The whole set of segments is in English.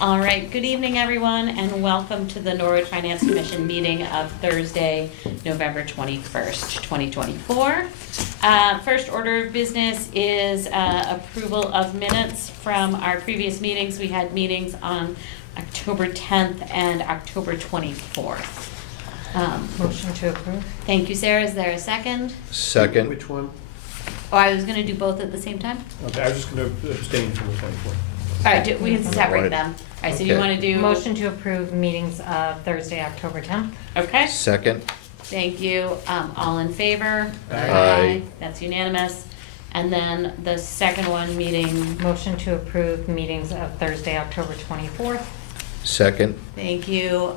All right, good evening, everyone, and welcome to the Norwood Finance Commission meeting of Thursday, November 21st, 2024. First order of business is approval of minutes from our previous meetings. We had meetings on October 10th and October 24th. Motion to approve. Thank you, Sarah. Is there a second? Second. Which one? Oh, I was going to do both at the same time? Okay, I was just going to abstain from the 24th. All right, we can separate Right. them. All right, so you Okay. want to do? Motion to approve meetings of Thursday, October 10th. Okay. Second. Thank you. All in favor? Aye. That's unanimous. And then the second one, meeting, Motion to approve meetings of Thursday, October 24th. Second. thank you.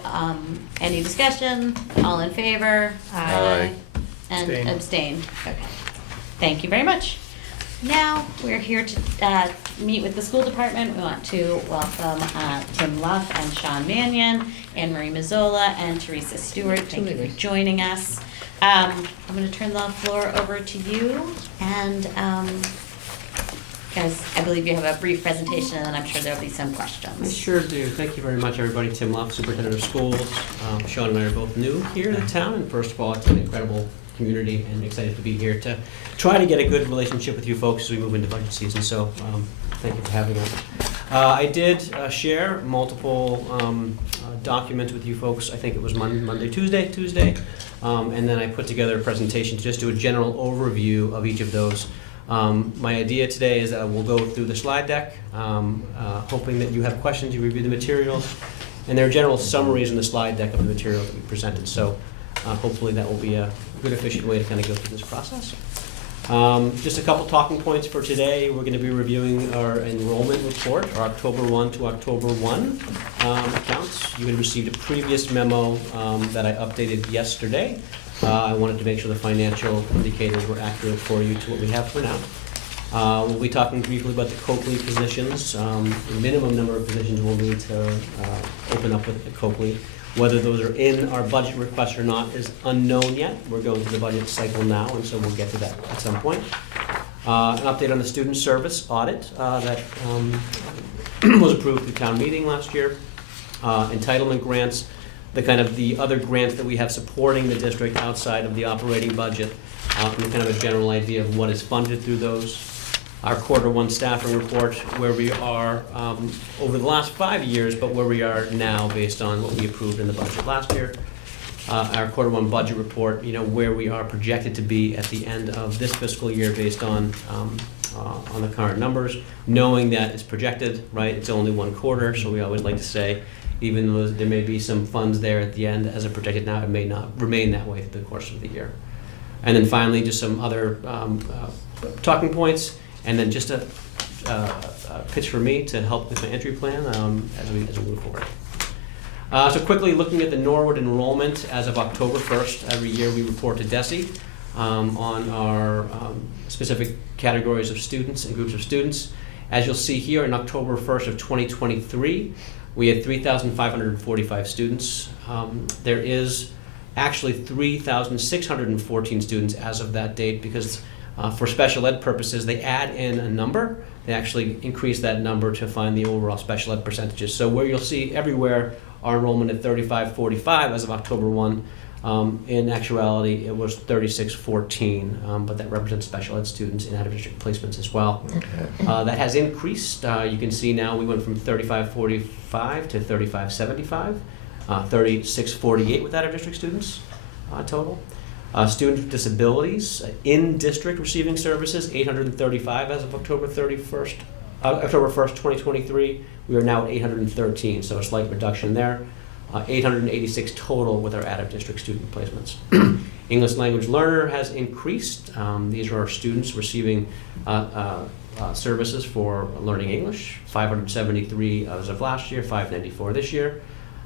Any discussion? All in favor? Aye. And Abstain. abstain. Okay. Thank you very much. Now, we're here to meet with the school department. We want to welcome Tim Luff and Sean Mannion, Anne Marie Mazzola, and Teresa Stewart. Thank you for joining us. I'm going to turn the floor over to you. And guys, I believe you have a brief presentation, and then I'm sure there'll be some I questions. sure do. Thank you very much, everybody. Tim Luff, Superintendent of Schools. Sean and I are both new here in the town, and first of all, it's an incredible community, and excited to be here to try to get a good relationship with you folks as we move into budget season. So thank you for having us. I did share multiple documents with you folks. I think it was Monday, Tuesday, and then I put together a presentation to just do a general overview of each of those. My idea today is that we'll go through the slide deck, hoping that you have questions, you review the materials, and there are general summaries in the slide deck of the material that we presented. So hopefully that will be a good, efficient way to kind of go through this process. Just a couple talking points for today. We're going to be reviewing our enrollment report, our October 1 to October 1 accounts. You had received a previous memo that I updated yesterday. I wanted to make sure the financial indicators were accurate for you to what we have for now. We'll be talking briefly about the Coakley positions. The minimum number of positions we'll need to open up with the Coakley. Whether those are in our budget request or not is unknown yet. We're going through the budget cycle now, and so we'll get to that at some point. An update on the student service audit that was approved through town meeting last year. Entitlement grants, the other grants that we have supporting the district outside of the operating budget, and kind of a general idea of what is funded through those. Our quarter one staffing report, where we are over the last 5 years, but where we are now based on what we approved in the budget last year. Our quarter one budget report, where we are projected to be at the end of this fiscal year based on the current numbers, knowing that it's projected, right? It's only one quarter, so we always like to say, even though there may be some funds there at the end as it projected now, it may not remain that way through the course of the year. And then finally, just some other talking points. And then just a pitch for me to help with my entry plan as we move forward. So quickly looking at the Norwood enrollment as of October 1st, every year we report to DESE on our specific categories of students and groups of students. As you'll see here, on October 1st of 2023, we had 3,545 students. There is actually 3,614 students as of that date because for special ed purposes, they add in a number. They actually increase that number to find the overall special ed percentages. So where you'll see everywhere our enrollment at 3545 as of October 1, in actuality it was 3614, but that represents special ed students in out-of-district placements as well. Okay. That has increased. You can see now we went from 3545 to 3575, 3648 with out-of-district students total. Students with disabilities in district receiving services, 835 as of October 1st, 2023. We are now at 813, so a slight reduction there. 886 total with our out-of-district student placements. English language learner has increased. These are our students receiving services for learning English, 573 as of last year, 594 this year.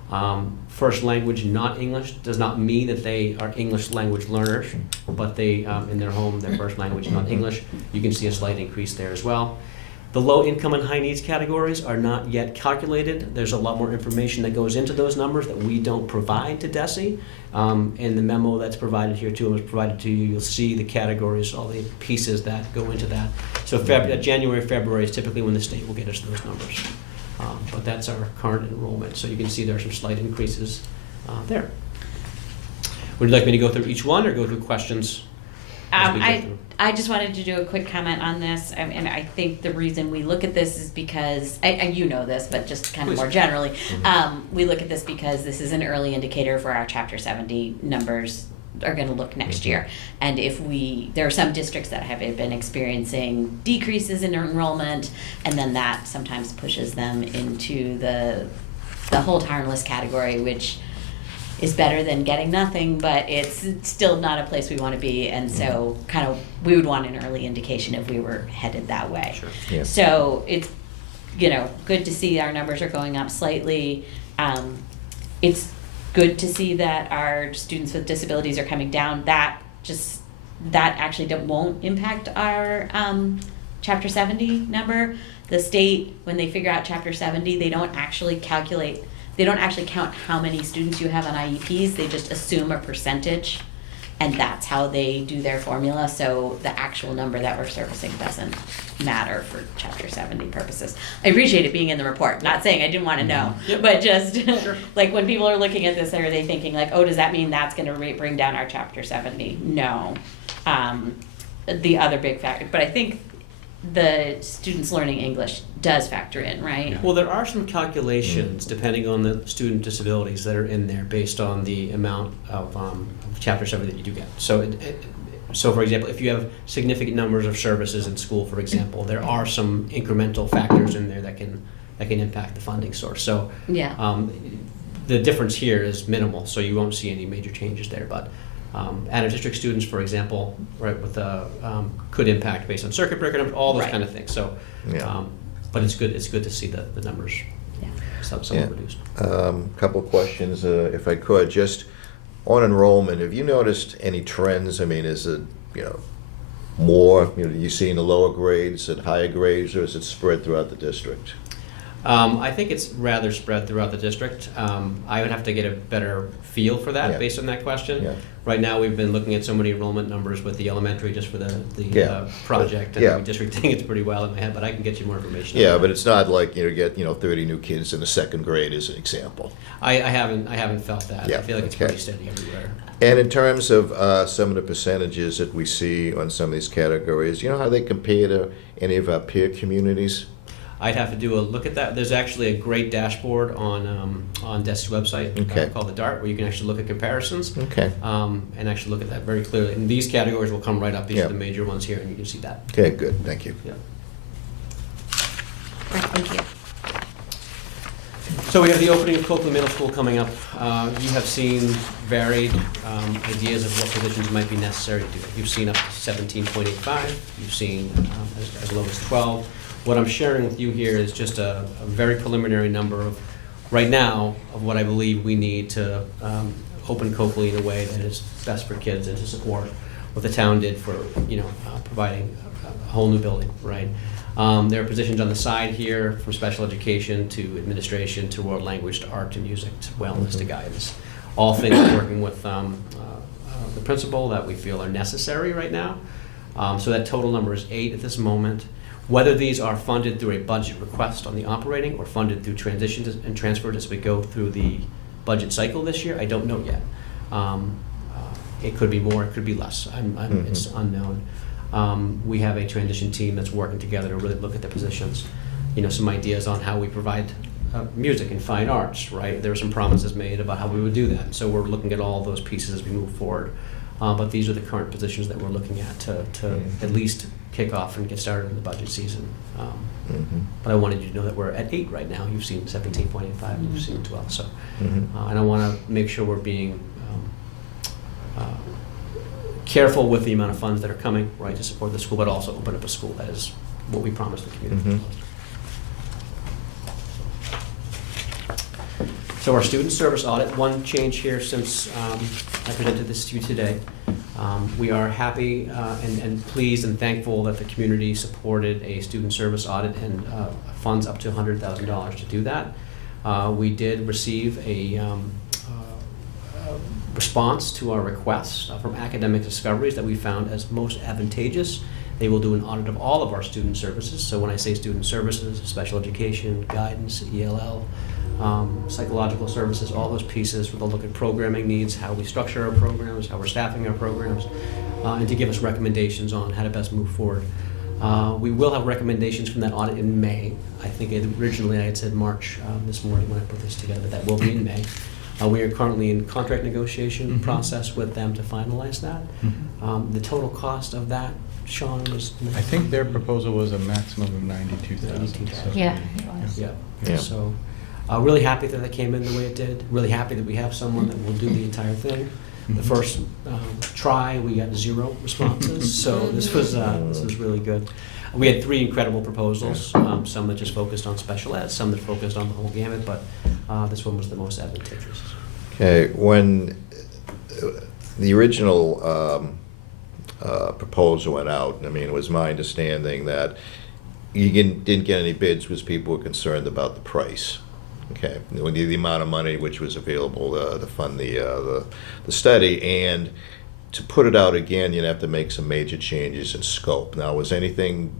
First language, not English, does not mean that they are English language learners, but they, in their home, their first language is not English. You can see a slight increase there as well. The low income and high needs categories are not yet calculated. There's a lot more information that goes into those numbers that we don't provide to DESE. In the memo that's provided here too, and was provided to you, you'll see the categories, all the pieces that go into that. So January, February is typically when the state will get us those numbers. But that's our current enrollment. So you can see there are some slight increases there. Would you like me to go through each one or go through questions? as we go through? I just wanted to do a quick comment on this, and I think the reason we look at this is because, and you know this, but just kind of Please. more generally, we look at this because this is an early indicator for our Chapter 70 numbers are going to look next year. And if there are some districts that have been experiencing decreases in enrollment, and then that sometimes pushes them into the hold harmless category, which is better than getting nothing, but it's still not a place we want to be, and so kind of we would want an early indication if we were headed that way. Sure. Yeah. So it's good to see our numbers are going up slightly. It's good to see that our students with disabilities are coming down. That actually won't impact our Chapter 70 number. The state, when they figure out Chapter 70, they don't actually count how many students you have on IEPs. They just assume a percentage, and that's how they do their formula. So the actual number that we're servicing doesn't matter for Chapter 70 purposes. I appreciate it being in the report. Not saying I didn't want to know, Yep. but just Sure. like when people are looking at this, are they thinking like, oh, does that mean that's going to bring down our Chapter 70? No. The other big factor, but I think the students learning English does factor in, right? Well, there are some calculations depending on the student disabilities that are in there based on the amount of Chapter 70 that you do get. So for example, if you have significant numbers of services in school, for example, there are some incremental factors in there that can impact the funding source. So Yeah. the difference here is minimal, so you won't see any major changes there. But out-of-district students, for example, right, with could impact based on circuit breaker numbers, all those Right. kind of things. So, Yeah. but it's good to see the numbers Yeah. somewhat Yeah. reduced. Couple of questions, if I could. Just on enrollment, have you noticed any trends? I mean, is it, more, you see in the lower grades and higher grades, or is it spread throughout the district? I think it's rather spread throughout the district. I would have to get a better feel for that Yeah. based on that question. Yeah. Right now, we've been looking at so many enrollment numbers with the elementary just for the Yeah. project, and Yeah. the district thing, it's pretty well in my head, but I can get you more information. on Yeah, that. but it's not like, you get, 30 new kids in the second grade as an example. I haven't felt that. Yeah, I feel like it's okay. pretty steady everywhere. And in terms of some of the percentages that we see on some of these categories, you know how they compare to any of our peer communities? I'd have to do a look at that. There's actually a great dashboard on DESE's website Okay. called the DART, where you can actually look at comparisons Okay. and actually look at that very clearly. And these categories will come right up. These Yeah. are the major ones here, and you can see that. Okay, good, thank you. Yeah. Great, thank you. So we have the opening of Copeland Middle School coming up. You have seen varied ideas of what positions might be necessary to do it. You've seen up to 17.85. You've seen as low as 12. What I'm sharing with you here is just a very preliminary number of, right now, of what I believe we need to open Copley in a way that is best for kids and to support what the town did for, providing a whole new building, right? There are positions on the side here, from special education to administration to world language to art to music to wellness to guidance. All things working with the principal that we feel are necessary right now. So that total number is 8 at this moment. Whether these are funded through a budget request on the operating or funded through transitions and transfers as we go through the budget cycle this year, I don't know yet. It could be more, it could be less. It's unknown. We have a transition team that's working together to really look at the positions. Some ideas on how we provide music and fine arts, right? There were some promises made about how we would do that. So we're looking at all those pieces as we move forward. But these are the current positions that we're looking at to at least kick off and get started in the budget season. But I wanted you to know that we're at 8 right now. You've seen 17.85, you've seen 12. So, and I want to make sure we're being careful with the amount of funds that are coming, right, to support the school, but also open up a school that is what we promised the community. So our student service audit, one change here since I presented this to you today. We are happy and pleased and thankful that the community supported a student service audit and funds up to $100,000 to do that. We did receive a response to our request from Academic Discoveries that we found as most advantageous. They will do an audit of all of our student services. So when I say student services, special education, guidance, ELL, psychological services, all those pieces, they'll look at programming needs, how we structure our programs, how we're staffing our programs, and to give us recommendations on how to best move forward. We will have recommendations from that audit in May. I think originally I had said March this morning when I put this together, but that will be in May. We are currently in contract negotiation process with them to finalize that. The total cost of that, Sean, was? I think their proposal was a maximum of 92,000. So, Yeah. Yeah. Yeah. So, really happy that it came in the way it did. Really happy that we have someone that will do the entire thing. The first try, we got 0 responses, so this was really good. We had 3 incredible proposals, some that just focused on special ed, some that focused on the whole gamut, but this one was the most advantageous. Okay, when the original proposal went out, I mean, it was my understanding that you didn't get any bids because people were concerned about the price. Okay, the amount of money which was available to fund the study, and to put it out again, you'd have to make some major changes in scope. Now, was anything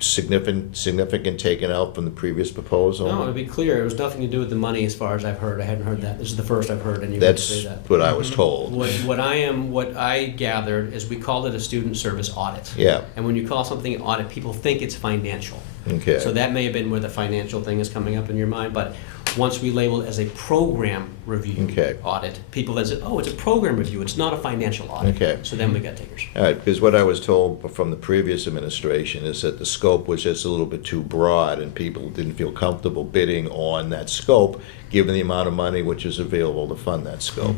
significant taken out from the previous proposal? No, to be clear, it was nothing to do with the money as far as I've heard. I hadn't heard that. This is the first I've heard anyone say That's that. what I was told. What I gathered is we called it a student service audit. Yeah, And when you call something an audit, people think it's financial. okay. So that may have been where the financial thing is coming up in your mind, but once we label it as a program review Okay. audit, people then said, oh, it's a program review, it's not a financial audit. Okay. So then we got takers. All right, because what I was told from the previous administration is that the scope was just a little bit too broad, and people didn't feel comfortable bidding on that scope, given the amount of money which is available to fund that scope.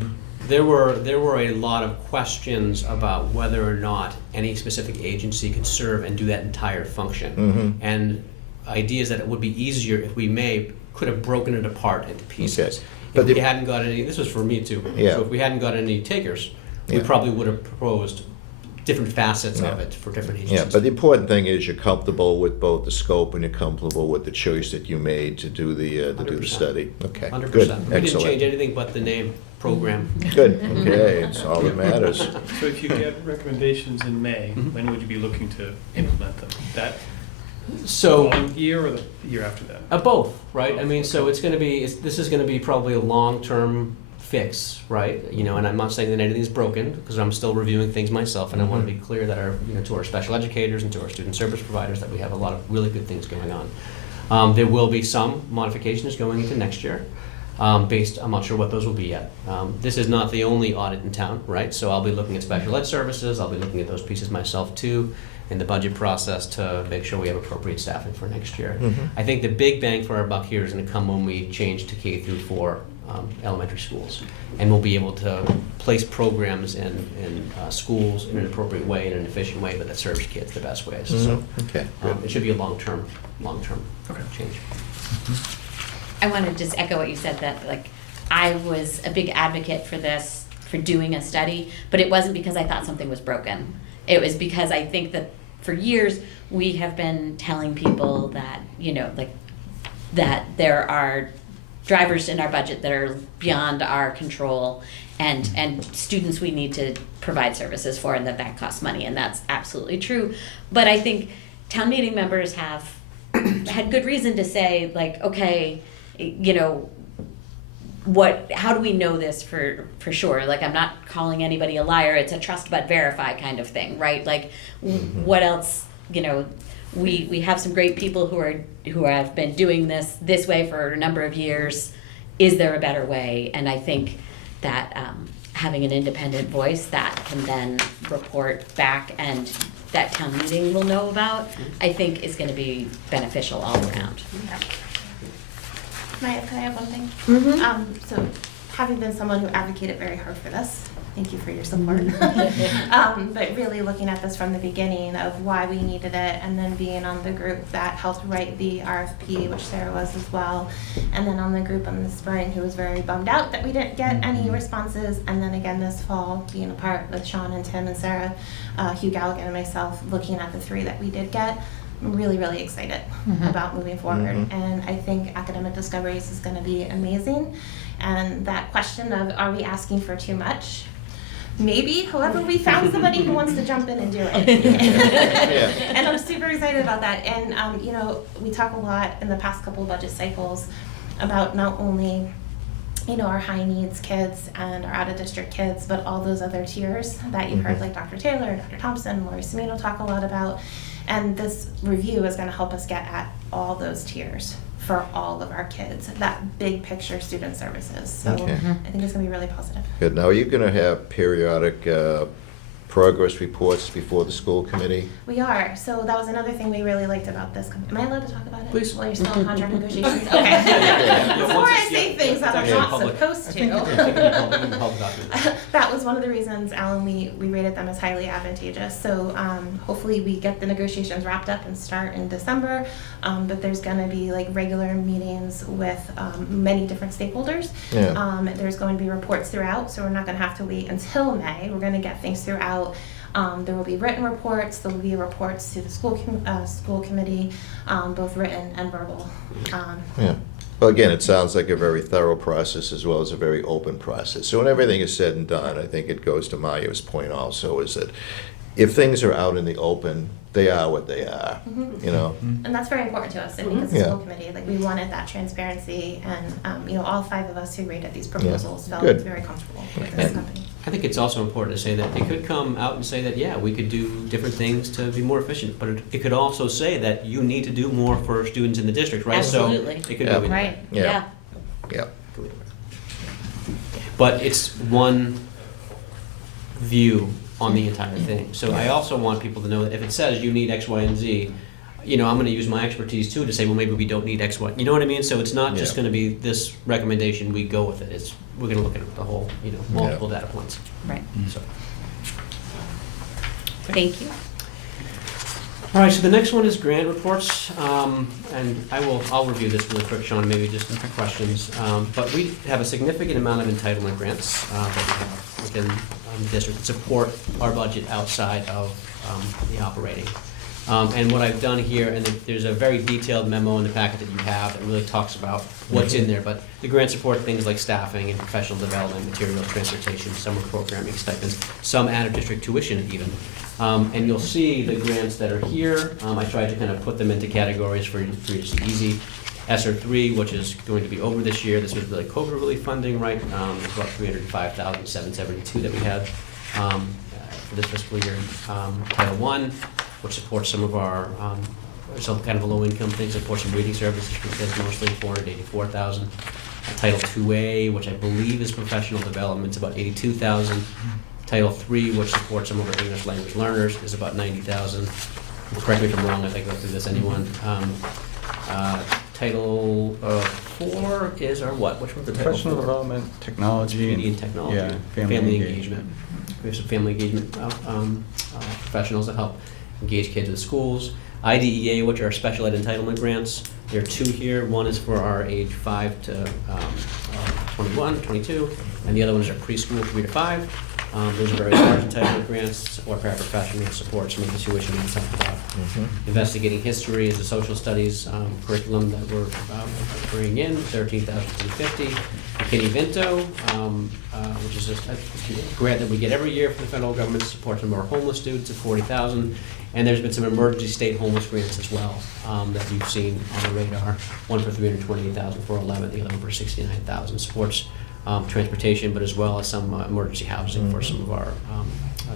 There were a lot of questions about whether or not any specific agency could serve and do that entire function. And ideas that it would be easier if we could have broken it apart into pieces. Okay. But If we the- hadn't got any, this was for me too. Yeah. So if we hadn't got any takers, we Yeah. probably would have proposed different facets of Yeah. it for different agencies. Yeah, but the important thing is you're comfortable with both the scope and you're comfortable with the choice that you made to do the 100%. study. Okay, 100%. good, We didn't change excellent. anything but the name, program. Good, okay, it's all that matters. So if you get recommendations in May, when would you be looking to implement them? That So. following year or the year after that? Both, right? I mean, so this is gonna be probably a long-term fix, right? You know, and I'm not saying that anything's broken, because I'm still reviewing things myself, and I wanna be clear that to our special educators and to our student service providers, that we have a lot of really good things going on. There will be some modifications going into next year, I'm not sure what those will be yet. This is not the only audit in town, right? So I'll be looking at special ed services, I'll be looking at those pieces myself too, in the budget process to make sure we have appropriate staffing for next year. I think the big bang for our buck here is gonna come when we change to K through 4 elementary schools. And we'll be able to place programs in schools in an appropriate way, in an efficient way, but that serves kids the best ways. So Okay, good. it should be a long-term change. I want to just echo what you said, that like I was a big advocate for this, for doing a study, but it wasn't because I thought something was broken. It was because I think that for years we have been telling people that, that there are drivers in our budget that are beyond our control, and students we need to provide services for, and that costs money, and that's absolutely true. But I think town meeting members have had good reason to say, like, okay, how do we know this for sure? Like, I'm not calling anybody a liar. It's a trust but verify kind of thing, right? Like, what else? We have some great people who have been doing this way for a number of years. Is there a better way? And I think that having an independent voice that can then report back and that town meeting will know about, I think is going to be beneficial all around. Can I have one thing? Mm-hmm. So having been someone who advocated very hard for this, thank you for your support. But really looking at this from the beginning of why we needed it, and then being on the group that helped write the RFP, which Sarah was as well, and then on the group in the spring who was very bummed out that we didn't get any responses, and then again this fall being a part with Sean and Tim and Sarah, Hugh Galligan and myself, looking at the 3 that we did get. I'm really, really excited about moving forward. And I think Academic Discoveries is going to be amazing. And that question of, are we asking for too much? Maybe. However, we found somebody who wants to jump in and do it. And I'm super excited about that. And, you know, we talk a lot in the past couple budget cycles about not only, you know, our high needs kids and our out of district kids, but all those other tiers that you've heard, like Dr. Taylor, Dr. Thompson, Lori Semino talk a lot about. And this review is going to help us get at all those tiers for all of our kids, that big picture student services. So Okay. I think it's going to be really positive. Good. Now, are you going to have periodic progress reports before the school committee? We are. So that was another thing we really liked about this. Am I allowed to talk about it? Please. Well, you're still in contract negotiations? Yeah, Okay. Before once I it's- say yeah, things that I'm it's not public. supposed to. That was one of the reasons, Alan, we rated them as highly advantageous. So hopefully we get the negotiations wrapped up and start in December. But there's going to be like regular meetings with many different stakeholders. Yeah. There's going to be reports throughout, so we're not going to have to wait until May. We're going to get things throughout. There will be written reports. There will be reports to the school committee, both written and verbal. Yeah. Well, again, it sounds like a very thorough process as well as a very open process. So when everything is said and done, I think it goes to Maya's point also, is that if things are out in the open, they are what they are, you know? And that's very important to us, I think, as a Yeah. school committee. Like, we wanted that transparency, and, you know, all 5 of us who rated these proposals felt Good. very comfortable with this And company. I think it's also important to say that it could come out and say that, yeah, we could do different things to be more efficient, but it could also say that you need to do more for students in the district, right? Absolutely. So it could Yeah. go either Right, way. Yeah. yeah. Yeah. Go either way. But it's one view on the entire thing. So I also want people to know that if it says you need X, Y, and Z, you know, I'm going to use my expertise too to say, well, maybe we don't need X, Y. You know what I mean? So it's not just Yeah. going to be this recommendation, we go with it. It's, we're going to look at the whole, you know, multiple data points. Right. So. Thank you. All right, so the next one is grant reports, and I'll review this really quick, Sean, maybe just questions. But we have a significant amount of entitlement grants that we have within the district that support our budget outside of the operating. And what I've done here, and there's a very detailed memo in the packet that you have that really talks about what's in there, but the grants support things like staffing and professional development, material, transportation, summer programming, stipends, some out-of-district tuition even. And you'll see the grants that are here. I tried to kind of put them into categories for you to see easy. ESSER 3, which is going to be over this year. This was really COVID relief funding, right? It's about $305,772 that we had for this fiscal year. Title I, which supports some of our, some kind of a low-income things, supports some reading services for kids mostly, $484,000. Title IIA, which I believe is professional development, it's about $82,000. Title III, which supports some of our English language learners, is about $90,000. Correct me if I'm wrong, if I go through this, anyone. Title IV is our what? Which one's the title Professional IV? development, technology. Community and technology. Yeah, family engagement. We have some family engagement professionals that help engage kids with schools. IDEA, which are special ed entitlement grants. There are 2 here. One is for our age 5 to 21, 22, and the other ones are preschool 3 to 5. Those are very large entitlement grants or paraprofessional support, some of the tuition we talked about. Investigating history is a social studies curriculum that we're bringing in, $13,250. McKinney-Vento, which is a grant that we get every year from the federal government to support some of our homeless students at $40,000. And there's been some emergency state homeless grants as well that you've seen on the radar. One for $328,000 for 11, the other one for $69,000. Supports transportation, but as well as some emergency housing for some of our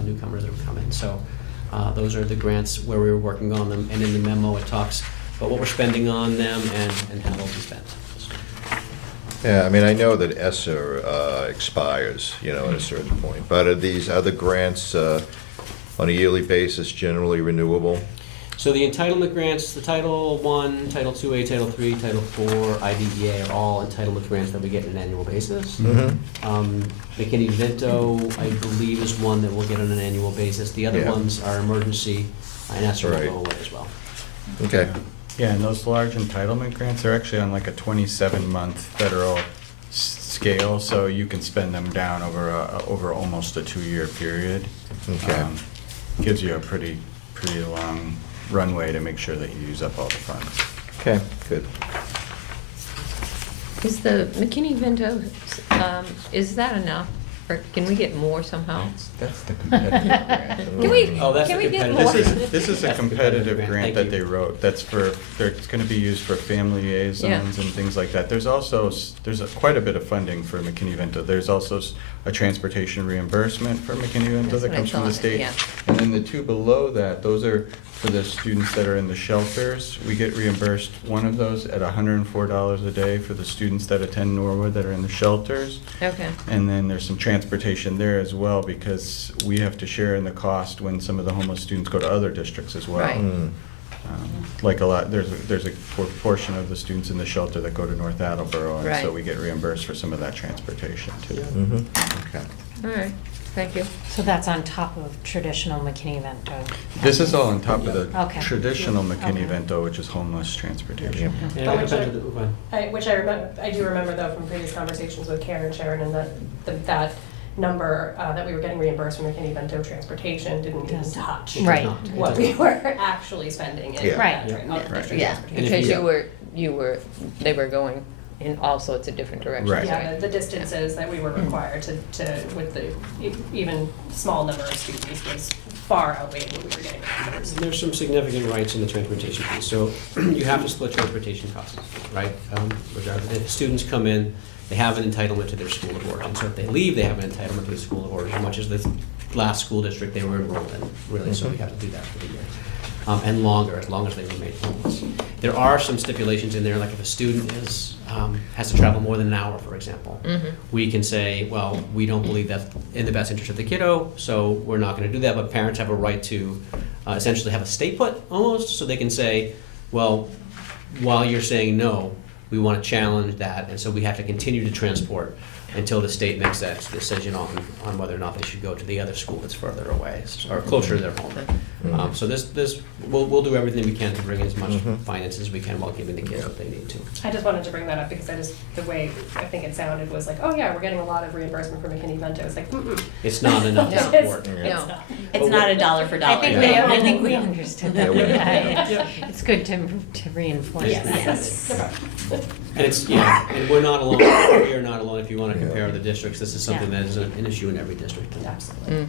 newcomers that have come in. So those are the grants where we were working on them. And in the memo, it talks about what we're spending on them and how they'll be spent. Yeah, I mean, I know that ESSER expires, you know, at a certain point, but are these other grants on a yearly basis generally renewable? So the entitlement grants, the Title I, Title IIA, Title III, Title IV, IDEA are all entitlement grants that we get on an annual basis. McKinney-Vento, I believe, is one that we'll get on an annual basis. The other Yeah. ones are emergency, and that's will Right. go away as well. Okay. Yeah, and those large entitlement grants are actually on like a 27-month federal scale, so you can spend them down over almost a 2-year period. Okay. Gives you a pretty long runway to make sure that you use up all the funds. Okay, good. Is the McKinney-Vento, is that enough? Or can we get more somehow? That's the competitive grant. Can we, Oh, that's can the we get competitive- more? This is a That's the competitive grant. grant Thank that you. they wrote, that's it's gonna be used for family liaisons and things like that. There's also, quite a bit of funding for McKinney-Vento. There's also a transportation reimbursement for McKinney-Vento That's that what I comes from the thought, state. yeah. And then the two below that, those are for the students that are in the shelters. We get reimbursed one of those at $104 a day for the students that attend Norwood that are in the shelters. Okay, And then there's some transportation there as well, because we have to share in the cost when some of the homeless students go to other districts as well. Right. Like there's a portion of the students in the shelter that go to North Attleboro, and so Right. we get reimbursed for some of that transportation too. Okay. all right, thank you. So that's on top of traditional McKinney-Vento? This is all on top of the Okay. traditional Okay. McKinney-Vento, which is homeless transportation. And But I which compared to the- go ahead. which I remember, I do remember though from previous conversations with Karen and Sharon, and that number that we were getting reimbursed from McKinney-Vento transportation didn't even Doesn't- touch Right. what we were actually spending in Yeah. Right. that Right. district Yeah, transportation. And if because you- they were going in all sorts of different directions, Right. Yeah, right? the distances that we were required to, with the even small number of students was far outweighed what we were getting reimbursed. There's some significant rights in the transportation piece. So you have to split transportation costs, right? Regardless, if students come in, they have an entitlement to their school of origin. So if they leave, they have an entitlement to the school of origin, much as the last school district they were enrolled in, really. So we have to do that for the year. And longer, as long as they remain homeless. There are some stipulations in there, like if a student has to travel more than an hour, for example, we can say, well, we don't believe that's in the best interest of the kiddo, so we're not gonna do that, but parents have a right to essentially have a stay put, almost, so they can say, well, while you're saying no, we wanna challenge that, and so we have to continue to transport until the state makes that decision on whether or not they should go to the other school that's further away, or closer to their home. So we'll do everything we can to bring as much finance as we can while giving the kids what they need to. I just wanted to bring that up because the way I think it sounded was like, oh yeah, we're getting a lot of reimbursement from McKinney-Vento. It's like, It's not enough to No. support. It's No. not. It's not a dollar for dollar. I think we understood that. Yeah, It's good to reinforce Yeah. that. Yes. No problem. And it's, and we're not alone, we are not alone. If you want to compare Yeah. the districts, this is something Yeah. that is an issue in every district. Absolutely.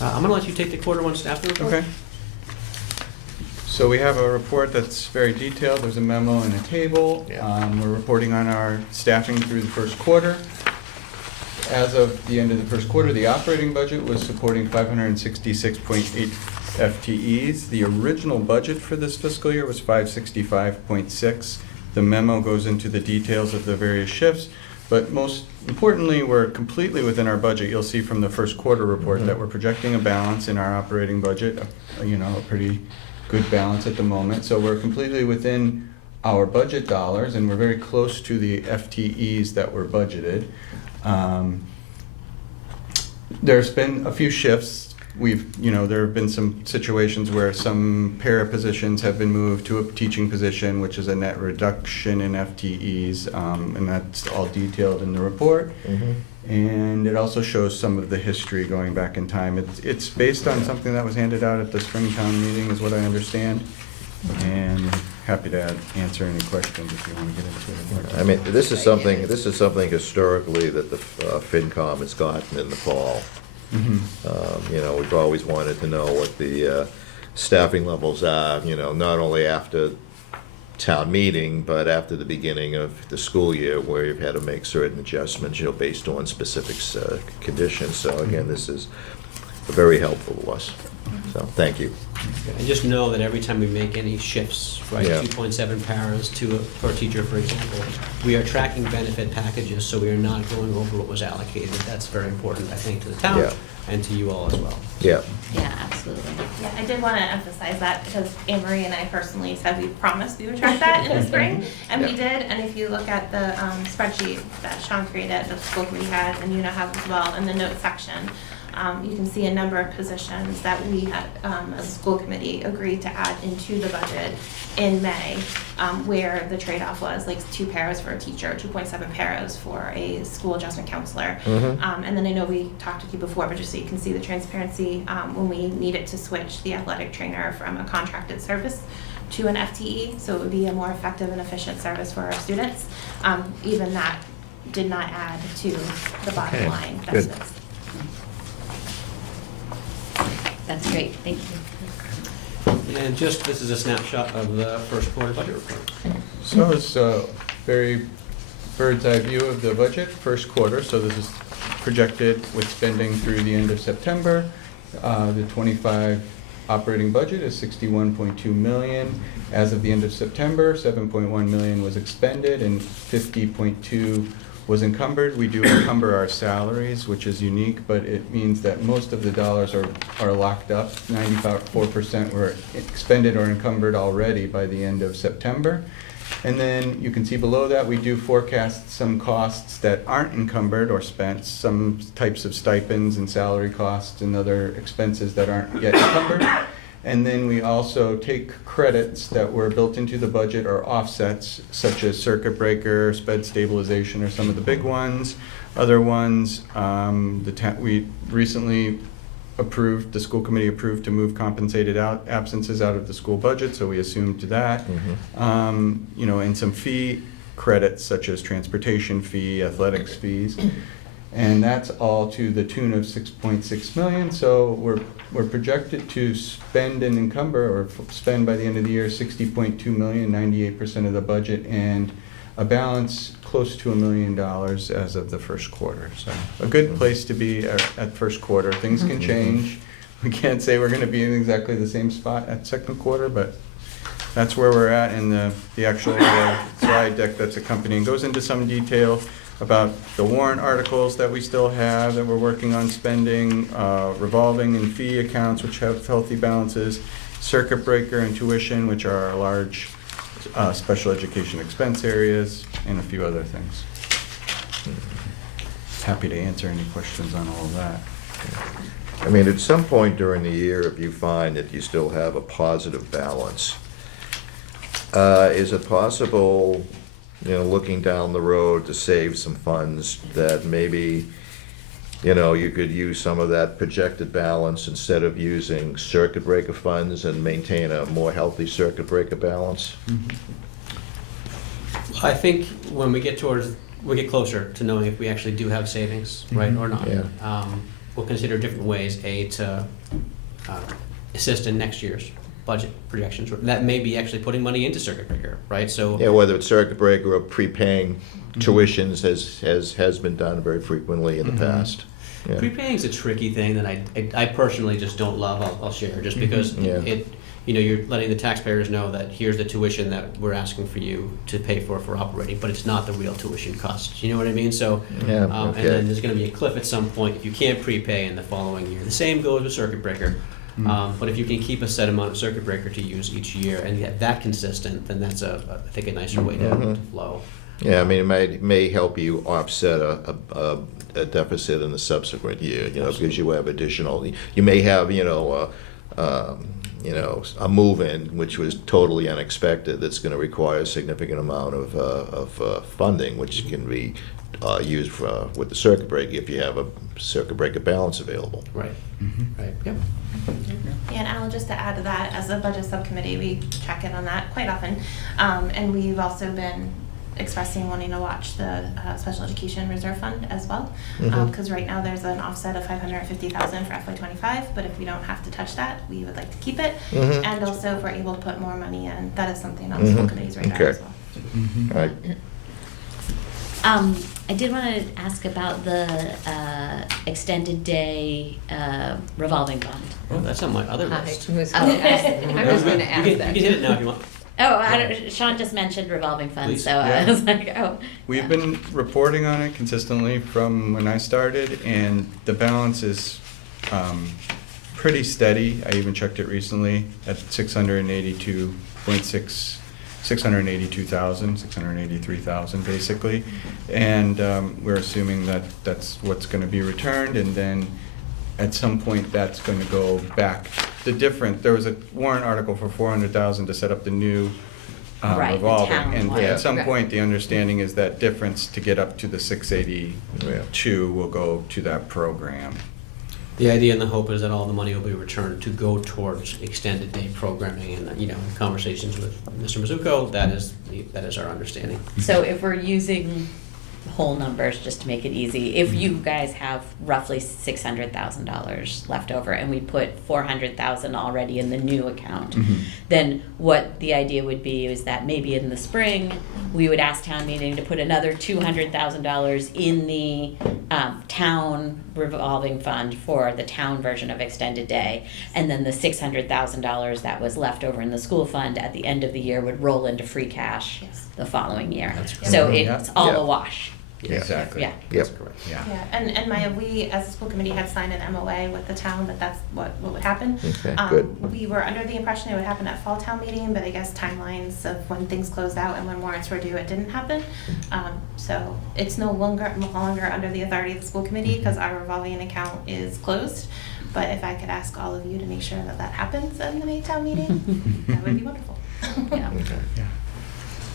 I'm gonna let you take the quarter one staff report. Okay. So we have a report that's very detailed. There's a memo and a table. Yeah. We're reporting on our staffing through the first quarter. As of the end of the first quarter, the operating budget was supporting 566.8 FTEs. The original budget for this fiscal year was 565.6. The memo goes into the details of the various shifts, but most importantly, we're completely within our budget. You'll see from the first quarter report that we're projecting a balance in our operating budget, a pretty good balance at the moment. So we're completely within our budget dollars, and we're very close to the FTEs that were budgeted. There's been a few shifts. There have been some situations where some para positions have been moved to a teaching position, which is a net reduction in FTEs, and that's all detailed in the report. And it also shows some of the history going back in time. It's based on something that was handed out at the Springtown meeting, is what I understand. And happy to answer any questions if you want to get into it. I mean, this is something historically that the FinCom has gotten in the fall. We've always wanted to know what the staffing levels are, not only after town meeting, but after the beginning of the school year, where you've had to make certain adjustments, based on specific conditions. So again, this is very helpful to us. So, thank you. And just know that every time we make any shifts, right, Yeah. 2.7 paras per teacher, for example, we are tracking benefit packages, so we are not going over what was allocated. That's very important, I think, to the town Yeah. and to you all as well. Yeah. Yeah, absolutely. Yeah, I did want to emphasize that because Anne Marie and I personally said we promised we would track that in the spring, and we Yeah. did. And if you look at the spreadsheet that Sean created, that the school committee had, and you know have as well, in the notes section, you can see a number of positions that we had, as a school committee, agreed to add into the budget in May, where the trade-off was like 2 paras for a teacher, 2.7 paras for a school adjustment counselor. And then I know we talked with you before, but just so you can see the transparency, when we needed to switch the athletic trainer from a contracted service to an FTE, so it would be a more effective and efficient service for our students. Even that did not add to the bottom Okay, line good. benefits. That's great, thank you. And just, this is a snapshot of the first quarter budget report. So it's a very bird's eye view of the budget, first quarter. So this is projected with spending through the end of September. The 25 operating budget is 61.2 million. As of the end of September, 7.1 million was expended and 50.2 was encumbered. We do encumber our salaries, which is unique, but it means that most of the dollars are locked up. 94% were expended or encumbered already by the end of September. And then you can see below that, we do forecast some costs that aren't encumbered or spent, some types of stipends and salary costs and other expenses that aren't yet encumbered. And then we also take credits that were built into the budget or offsets, such as circuit breaker, sped stabilization are some of the big ones. Other ones, we recently approved, the school committee approved to move compensated absences out of the school budget, so we assumed that. You know, and some fee credits such as transportation fee, athletics fees. And that's all to the tune of 6.6 million. So we're projected to spend and encumber, or spend by the end of the year, 60.2 million, 98% of the budget, and a balance close to $1 million as of the first quarter. So a good place to be at first quarter. Things can change. We can't say we're going to be in exactly the same spot at second quarter, but that's where we're at. And the actual slide deck that's accompanying goes into some detail about the warrant articles that we still have that we're working on spending, revolving and fee accounts which have healthy balances, circuit breaker and tuition, which are our large special education expense areas, and a few other things. Happy to answer any questions on all of that. I mean, at some point during the year, if you find that you still have a positive balance, is it possible, you know, looking down the road to save some funds that maybe, you know, you could use some of that projected balance instead of using circuit breaker funds and maintain a more healthy circuit breaker balance? I think when we get closer to knowing if we actually do have savings, right, or not, Yeah. we'll consider different ways, to assist in next year's budget projections. That may be actually putting money into circuit breaker, right? So Yeah, whether it's circuit breaker or prepaying tuitions has been done very frequently in the past. Yeah. prepaying is a tricky thing that I personally just don't love. I'll share just because Yeah. you're letting the taxpayers know that here's the tuition that we're asking for you to pay for operating, but it's not the real tuition cost. You know what I mean? So, Yeah, and okay. then there's going to be a cliff at some point if you can't prepay in the following year. The same goes with circuit breaker. But if you can keep a set amount of circuit breaker to use each year and get that consistent, then that's I think a nicer way to flow. Yeah, I mean, it may help you offset a deficit in the subsequent year, you know, because you have additional, you may have, a move-in, which was totally unexpected, that's going to require a significant amount of funding, which can be used with the circuit breaker if you have a circuit breaker balance available. Right. Right. Yep. Yeah, and Al, just to add to that, as a budget subcommittee, we check in on that quite often. And we've also been expressing wanting to watch the Special Education Reserve Fund as well. Because right now there's an offset of $550,000 for FY25, but if we don't have to touch that, we would like to keep it. And also if we're able to put more money in, that is something on the school committee's radar Okay. as well. All right. I did want to ask about the extended day revolving fund. Oh, that's on my other I list. was Oh, gonna okay. ask, I was gonna You ask can that. hit it now if you want. Oh, Sean just mentioned revolving funds, Please. so I Yeah. was like, oh. We've been reporting on it consistently from when I started, and the balance is pretty steady. I even checked it recently at 683,000 basically. And we're assuming that that's what's going to be returned, and then at some point that's going to go back. There was a warrant article for 400,000 to set up the new Right, the revolving. town And one. at some Right. point, the understanding is that difference to get up to the 682 will go to that program. The idea and the hope is that all the money will be returned to go towards extended day programming, and, you know, in conversations with Mr. Mizuko, that is our understanding. So if we're using whole numbers, just to make it easy, if you guys have roughly $600,000 left over and we put 400,000 already in the new account, then what the idea would be is that maybe in the spring, we would ask town meeting to put another $200,000 in the town revolving fund for the town version of extended day, and then the $600,000 that was left over in the school fund at the end of the year would roll into free cash Yes. the following year. That's So correct. it's all Yeah. a wash. Yeah. Exactly. Yeah. That's correct. Yeah. Yeah, and Maya, we as a school committee have signed an MOA with the town that that's what would happen. Okay, good. We were under the impression it would happen at fall town meeting, but I guess timelines of when things closed out and when warrants were due, it didn't happen. So it's no longer under the authority of the school committee because our revolving account is closed. But if I could ask all of you to make sure that that happens in the May town meeting, that would be wonderful. Yeah. Okay. Yeah.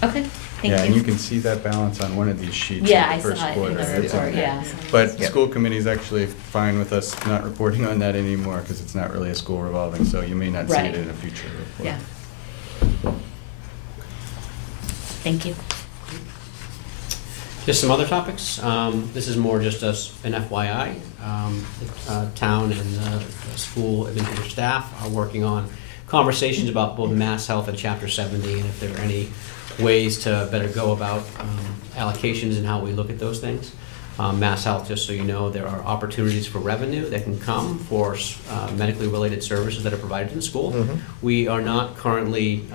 Okay, thank Yeah, and you. you can see that balance on one of these sheets Yeah, in I the saw first it in quarter. the It's report, on- yeah. But Yep. school committee's actually fine with us not reporting on that anymore because it's not really a school revolving, so you may not see Right. it in a future report. Yeah. Just Thank you. some other topics. This is more just an FYI. The town and the school administrative staff are working on conversations about both Mass Health and Chapter 70, and if there are any ways to better go about allocations and how we look at those things. Mass Health, just so you know, there are opportunities for revenue that can come for medically related services that are provided in school. We are not currently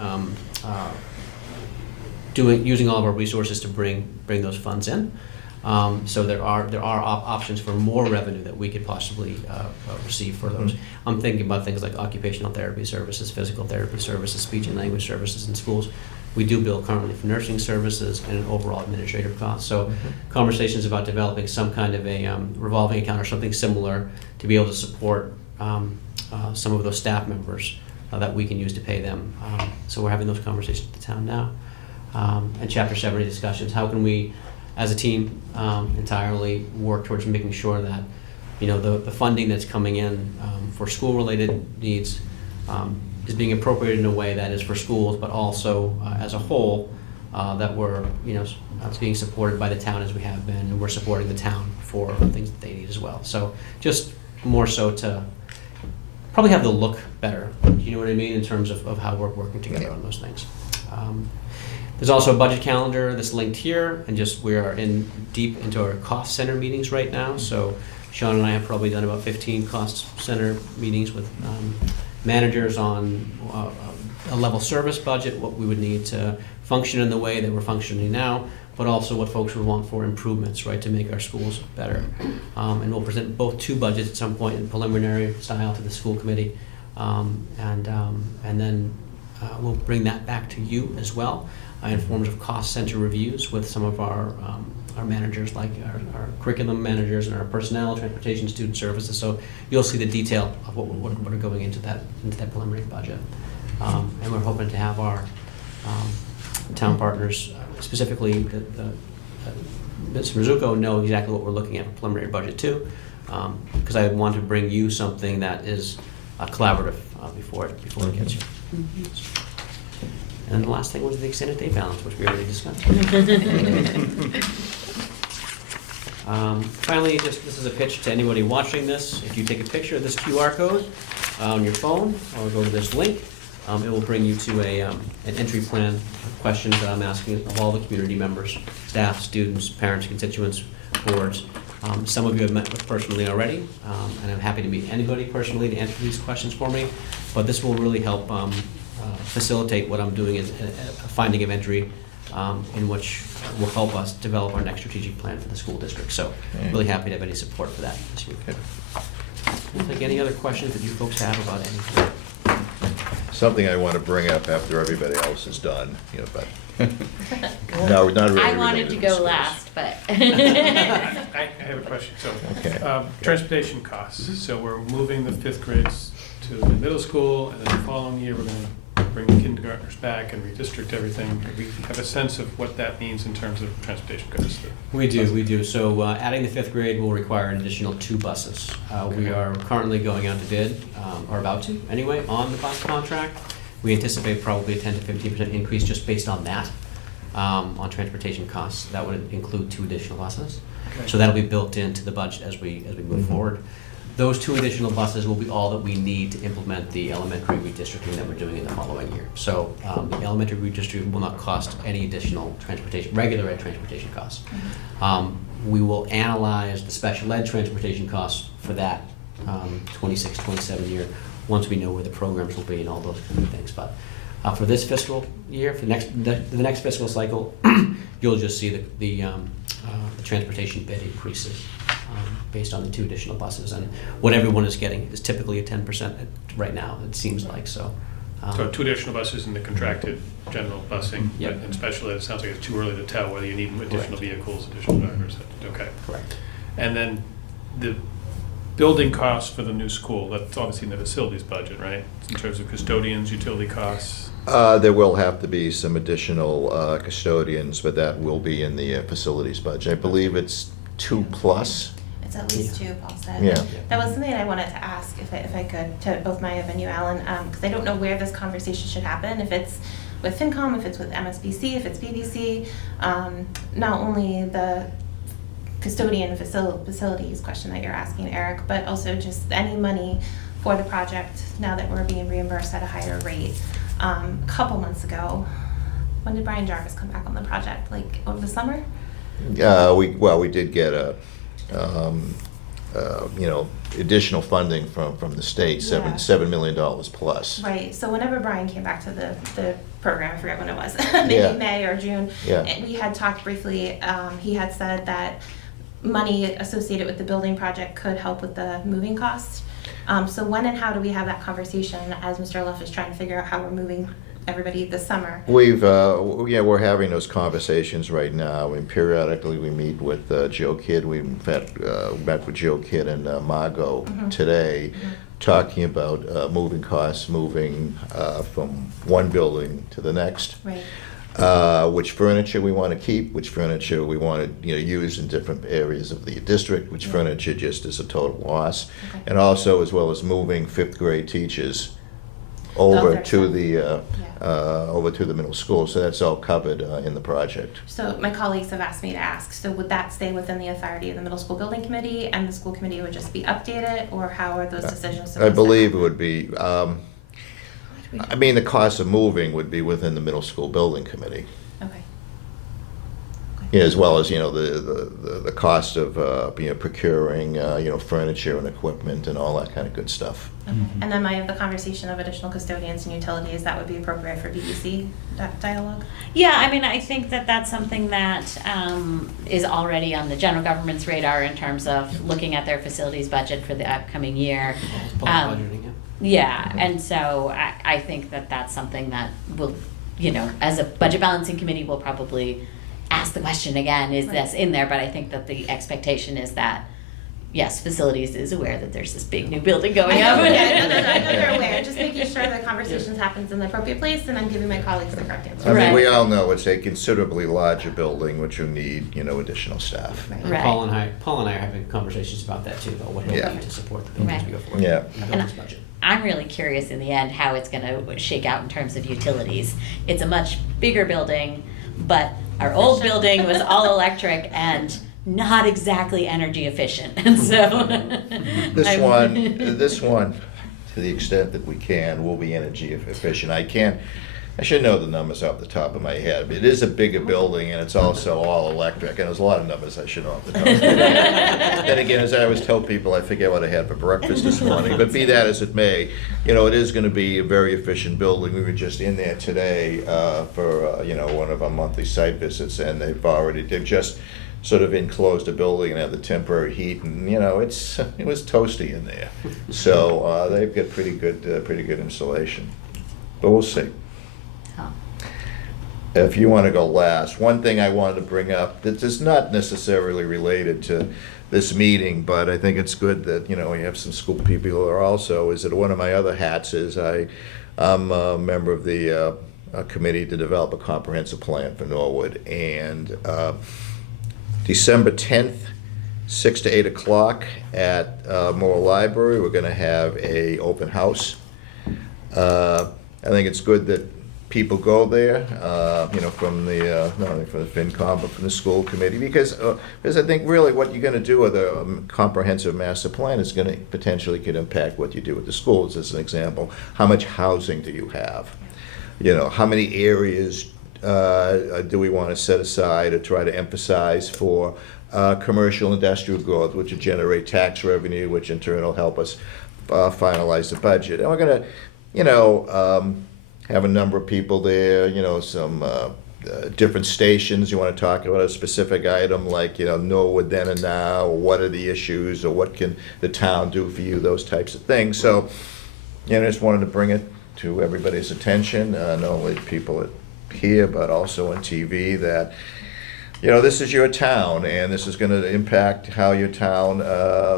using all of our resources to bring those funds in. So there are options for more revenue that we could possibly receive for those. I'm thinking about things like occupational therapy services, physical therapy services, speech and language services in schools. We do bill currently for nursing services and an overall administrative cost. So conversations about developing some kind of a revolving account or something similar to be able to support some of those staff members that we can use to pay them. So we're having those conversations with the town now. And Chapter 70 discussions, how can we, as a team, entirely work towards making sure that, you know, the funding that's coming in for school-related needs is being appropriated in a way that is for schools, but also as a whole, that we're, you know, being supported by the town as we have been, and we're supporting the town for things that they need as well. So just more so to probably have the look better, you know what I mean, in terms of how we're working together on those things. There's also a budget calendar that's linked here, and just we are deep into our cost center meetings right now. So Sean and I have probably done about 15 cost center meetings with managers on a level service budget, what we would need to function in the way that we're functioning now, but also what folks would want for improvements, right, to make our schools better. And we'll present both two budgets at some point in preliminary style to the school committee, and then we'll bring that back to you as well in forms of cost center reviews with some of our managers, like our curriculum managers and our personnel, transportation, student services. So you'll see the detail of what are going into that preliminary budget. And we're hoping to have our town partners, specifically Mr. Mizuko, know exactly what we're looking at for preliminary budget too, because I want to bring you something that is collaborative before it gets here. And the last thing was the extended day balance, which we already discussed. Finally, this is a pitch to anybody watching this. If you take a picture of this QR code on your phone or go to this link, It will bring you to an entry plan of questions that I'm asking of all the community members, staff, students, parents, constituents, boards. Some of you have met with personally already, and I'm happy to meet anybody personally to answer these questions for me. But this will really help facilitate what I'm doing as a finding of entry, in which will help us develop our next strategic plan for the school district. So really happy to have any support for that this week. We'll take any other questions that you folks have about anything. Something I want to bring up after everybody else is done, but no, not really. I wanted related to the go schools. last, but. I have a question. So, Okay. transportation costs. So we're moving the 5th grades to the middle school, and then the following year, we're going to bring the kindergartners back and redistrict everything. We have a sense of what that means in terms of transportation costs. We do. So adding the 5th grade will require an additional 2 buses. We are currently going out to bid, or about to anyway, on the bus contract. We anticipate probably a 10 to 15% increase just based on that, on transportation costs. That would include 2 additional buses. Okay. So that'll be built into the budget as we move forward. Those 2 additional buses will be all that we need to implement the elementary redistricting that we're doing in the following year. So the elementary redistricting will not cost any additional regular ed transportation costs. We will analyze the special ed transportation costs for that 26, 27 year once we know where the programs will be and all those kind of things. But for this fiscal year, for the next fiscal cycle, you'll just see the transportation bid increases based on the 2 additional buses. And what everyone is getting is typically a 10% right now, it seems like. So 2 additional buses in the contracted general busing. Yep. But in special ed, it sounds like it's too early to tell whether you need additional vehicles, additional drivers. Okay. correct. And then the building costs for the new school, that's obviously in the facilities budget, right? In terms of custodians, utility costs. There will have to be some additional custodians, but that will be in the facilities budget. I believe it's 2+. It's at least 2, Paul said. Yeah. That was something I wanted to ask, if I could, to both Maya and you, Alan, because I don't know where this conversation should happen, if it's with FinCom, if it's with MSBC, if it's BBC. Not only the custodian facilities question that you're asking, Eric, but also just any money for the project now that we're being reimbursed at a higher rate. A couple months ago, when did Brian Jarvis come back on the project? Like over the summer? We did get a additional funding from the state, Yeah. $7 million plus. Right, so whenever Brian came back to the program, I forget when it was, Yeah. maybe May or June, Yeah. and we had talked briefly, he had said that money associated with the building project could help with the moving costs. So when and how do we have that conversation as Mr. Luff is trying to figure out how we're moving everybody this summer? We're having those conversations right now, and periodically we meet with Joe Kidd. We met with Joe Kidd and Margot today, talking about moving costs, moving from one building to the next. Right. Which furniture we want to keep, which furniture we want to use in different areas of the district, which furniture just is a total loss, Okay. and also as well as moving 5th grade teachers over to the over to the middle school. So that's all covered in the project. So my colleagues have asked me to ask, so would that stay within the authority of the middle school building committee, and the school committee would just be updated, or how are those decisions supposed to I believe it happen? would be. The cost of moving would be within the middle school building committee. Okay. As well as the cost of procuring furniture and equipment and all that kind of good stuff. Okay. And then I have the conversation of additional custodians and utilities, that would be appropriate for BBC dialogue? Yeah, I think that that's something that is already on the general government's radar in terms of looking at their facilities budget for the upcoming year. Public budgeting, yeah. Yeah, and so I think that that's something that will, as a budget balancing committee, we'll probably ask the question again, is this in there? But I think that the expectation is that, yes, facilities is aware that there's this big new building going up. I know they're aware, just making sure the conversations happens in the appropriate place, and I'm giving my colleagues the correct answer. Right. We all know it's a considerably larger building, which will need, additional staff. Right. And Right. Paul and I are having conversations about that too, about what he'll Yeah. need to support the building as we go forward. Yeah. in The building's budget. I'm really curious in the end how it's going to shake out in terms of utilities. It's a much bigger building, but our old building was all electric and not exactly energy efficient. And so This one to the extent that we can, we'll be energy efficient. I should know the numbers off the top of my head, but it is a bigger building and it's also all electric, and there's a lot of numbers I should know off the top of my head. Then again, as I always tell people, I forget what I had for breakfast this morning, but be that as it may, it is gonna be a very efficient building. We were just in there today for one of our monthly site visits, and they've just sort of enclosed a building and have the temporary heat, and it was toasty in there. So they've got pretty good insulation, but we'll see. Oh. If you want to go last, one thing I wanted to bring up that is not necessarily related to this meeting, but I think it's good that we have some school people who are also, is that one of my other hats is I'm a member of the committee to develop a comprehensive plan for Norwood, and December 10th, 6 to 8 o'clock at Moore Library, we're going to have a open house. I think it's good that people go there, from the, not only from the FinCom, but from the school committee, because I think really what you're going to do with a comprehensive master plan is going to potentially could impact what you do with the schools. As an example, how much housing do you have? How many areas do we want to set aside or try to emphasize for commercial industrial growth, which will generate tax revenue, which in turn will help us finalize the budget. And we're going to, have a number of people there, some different stations. You want to talk about a specific item like, Norwood then and now, or what are the issues, or what can the town do for you, those types of things. So, I just wanted to bring it to everybody's attention, not only people here, but also on TV, that, this is your town, and this is going to impact how your town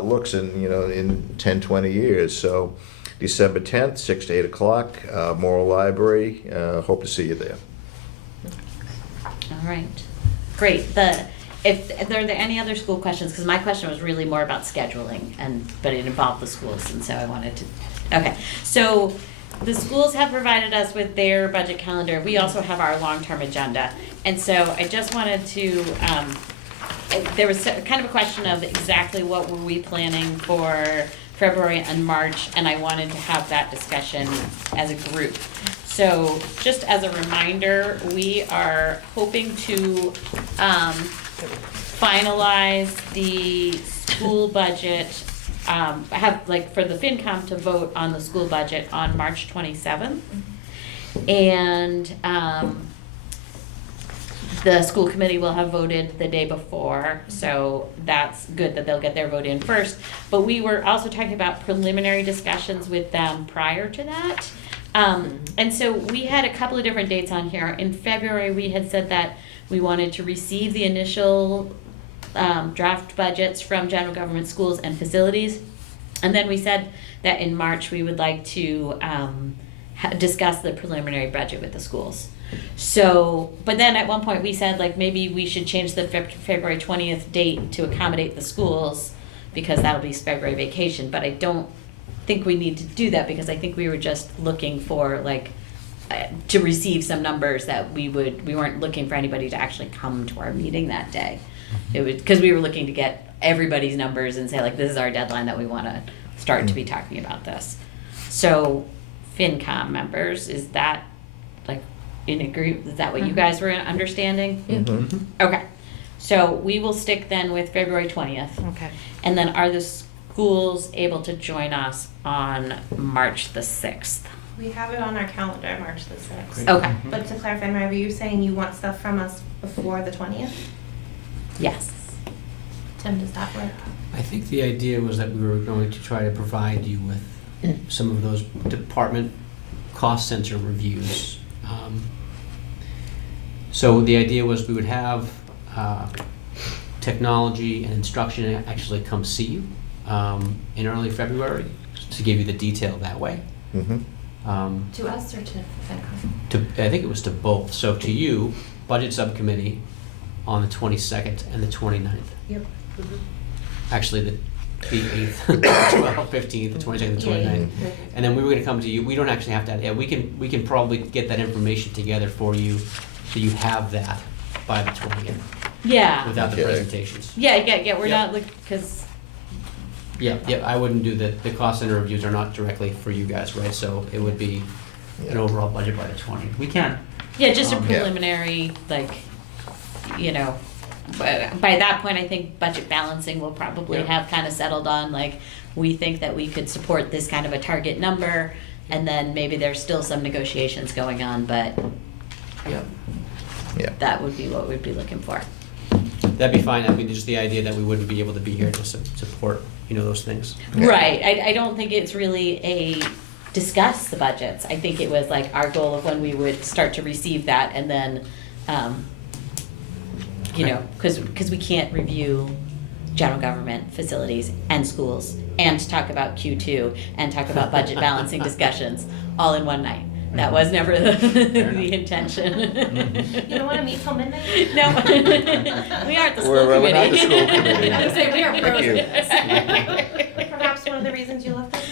looks in 10, 20 years. So, December 10th, 6 to 8 o'clock, Morrill Library. Hope to see you there. All right, great. If are there any other school questions? Because my question was really more about scheduling, but it involved the schools, and so I wanted to. Okay, so the schools have provided us with their budget calendar. We also have our long-term agenda, and so I just wanted to. There was kind of a question of exactly what were we planning for February and March, and I wanted to have that discussion as a group. So just as a reminder, we are hoping to finalize the school budget, have for the FinCom to vote on the school budget on March 27th. And the school committee will have voted the day before, so that's good that they'll get their vote in first. But we were also talking about preliminary discussions with them prior to that. And so we had a couple of different dates on here. In February, we had said that we wanted to receive the initial draft budgets from general government, schools, and facilities. And then we said that in March, we would like to discuss the preliminary budget with the schools. So, but then at one point we said maybe we should change the February 20th date to accommodate the schools, because that'll be February vacation. But I don't think we need to do that, because I think we were just looking for to receive some numbers that we weren't looking for anybody to actually come to our meeting that day. It was because we were looking to get everybody's numbers and say this is our deadline that we want to start to be talking about this. So FinCom members, is that in agreement? Is that what you guys were understanding? Yeah. Mm-hmm. Okay. So we will stick then with February 20th. Okay. And then are the schools able to join us on March the 6th? We have it on our calendar, March the 6th. Okay. But to clarify, Mary, were you saying you want stuff from us before the 20th? Yes. Tim, does that work? I think the idea was that we were going to try to provide you with some of those department cost center reviews. So the idea was we would have technology and instruction actually come see you in early February to give you the detail that way. Mm-hmm. To us or to FinCom? I think it was to both. So to you, Budget Subcommittee on the 22nd and the 29th. Yep. Actually, the 8th, 12th, 15th, the 22nd, the 29th. Yeah. And then we were going to come to you. We don't actually have to. We can probably get that information together for you, so you have that by the 20th Yeah. without the Okay. presentations. Yeah. We're Yep. not because Yeah, I wouldn't do the cost center reviews are not directly for you guys, right? So it would be an overall budget by the 20. We can. Yeah, just a Yeah. preliminary, like, you know, but by that point, I think budget balancing will probably Yeah. have kind of settled on, like, we think that we could support this kind of a target number, and then maybe there's still some negotiations going on, but Yeah. Yeah. that would be what we'd be looking for. That'd be fine. I mean, just the idea that we wouldn't be able to be here to support, those things. Yeah. Right, I don't think it's really a discuss the budgets. I think it was like our goal of when we would start to receive that, and then, because we can't review general government facilities and schools and talk about Q2 and talk about budget balancing discussions all in one night. That was never the intention. You don't want to meet till midnight? No, we aren't the school We're not committee. the school committee. I would say we are Thank pros you. at this. Perhaps one of the reasons you left us.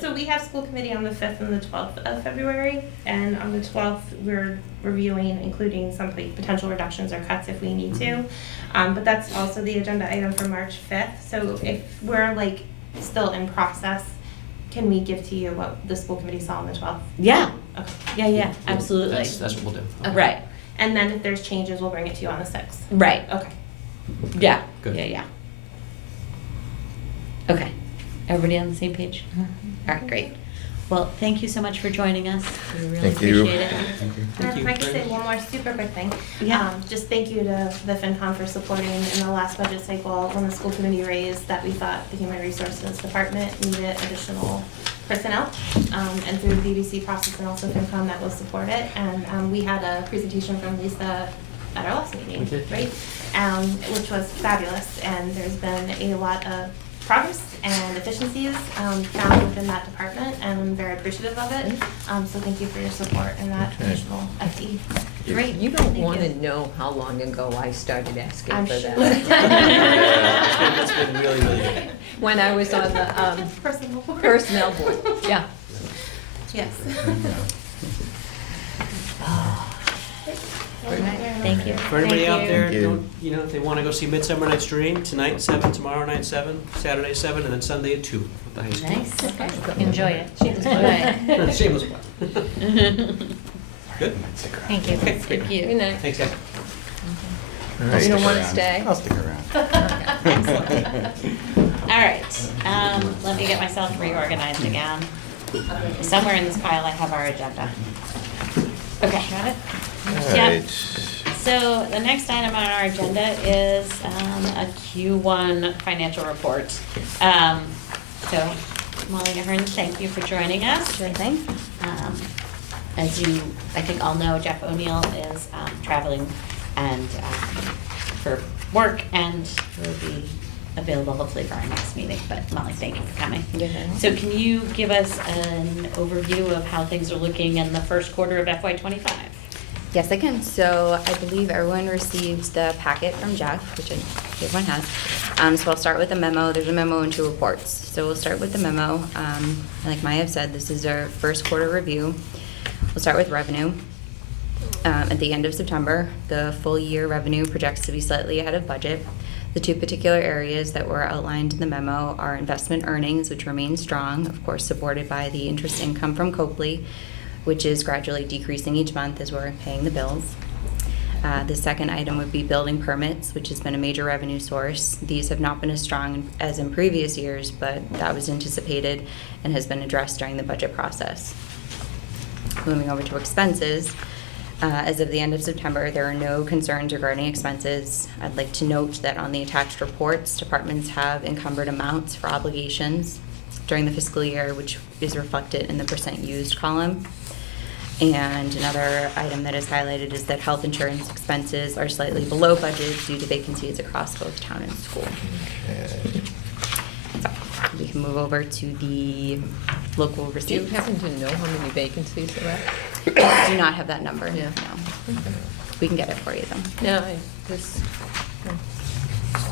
So we have school committee on the 5th and the 12th of February, and on the 12th, we're reviewing, including some potential reductions or cuts if we need to. But that's also the agenda item for March 5th. So if we're like still in process, can we give to you what the school committee saw on the 12th? Yeah, Okay. yeah, absolutely. That's what we'll do. Right, And then if there's changes, we'll bring it to you on the 6th. right, Okay. yeah, Good. yeah. Okay, everybody on the same page? All right, great. Well, thank you so much for joining us. We really Thank you. appreciate it. Thank you If I could very say much. one more super quick thing. Yeah. Just thank you to the FinCom for supporting in the last budget cycle when the school committee raised that we thought the Human Resources Department needed additional personnel. And through the BBC process and also FinCom that was supported. And we had a presentation from Lisa at our last meeting, We did. right? Which was fabulous. And there's been a lot of progress and efficiencies found within that department, and I'm very appreciative of it. So thank you for your support in that Okay. additional FTE. Great. You don't Thank want to you. know how long ago I started asking I'm for sure. that. That's been really, really good. When I was on the Personal board. personnel board, yeah. Yes. Thank you. For anybody out there, Thank you. if they want to go see Midsummer Night's Dream, tonight 7, tomorrow night 7, Saturday 7, and then Sunday at 2 at the high school. Nice, okay. Enjoy it. Right. Shameless plug. Good? Thank you. Okay, Thank great. you. Good night. Thanks, guys. All right. You don't want to stay? I'll stick around. All right, let me get myself reorganized again. Somewhere in this pile I have our agenda. Okay. Got it? All Yep. right. So the next item on our agenda is a Q1 financial report. So Molly Ahern, thank you for joining us. Sure thing. As you, I think all know, Jeff O'Neill is traveling and for work and will be available hopefully for our next meeting. But Molly, thank you for coming. So can you give us an overview of how things are looking in the first quarter of FY25? Yes, I can. So I believe everyone received the packet from Jeff, which everyone has. So I'll start with the memo. There's a memo and 2 reports. So we'll start with the memo. Like Maya have said, this is our first quarter review. We'll start with revenue. At the end of September, the full year revenue projects to be slightly ahead of budget. The 2 particular areas that were outlined in the memo are investment earnings, which remain strong, of course supported by the interest income from Copley, which is gradually decreasing each month as we're paying the bills. The second item would be building permits, which has been a major revenue source. These have not been as strong as in previous years, but that was anticipated and has been addressed during the budget process. Moving over to expenses, as of the end of September, there are no concerns regarding expenses. I'd like to note that on the attached reports, departments have encumbered amounts for obligations during the fiscal year, which is reflected in the % used column. And another item that is highlighted is that health insurance expenses are slightly below budget due to vacancies across both town and school. Okay. So we can move over to the local Do you receipts. happen to know how many vacancies there are? Do not have that number, Yeah. no. We can get it for you though. No, I just,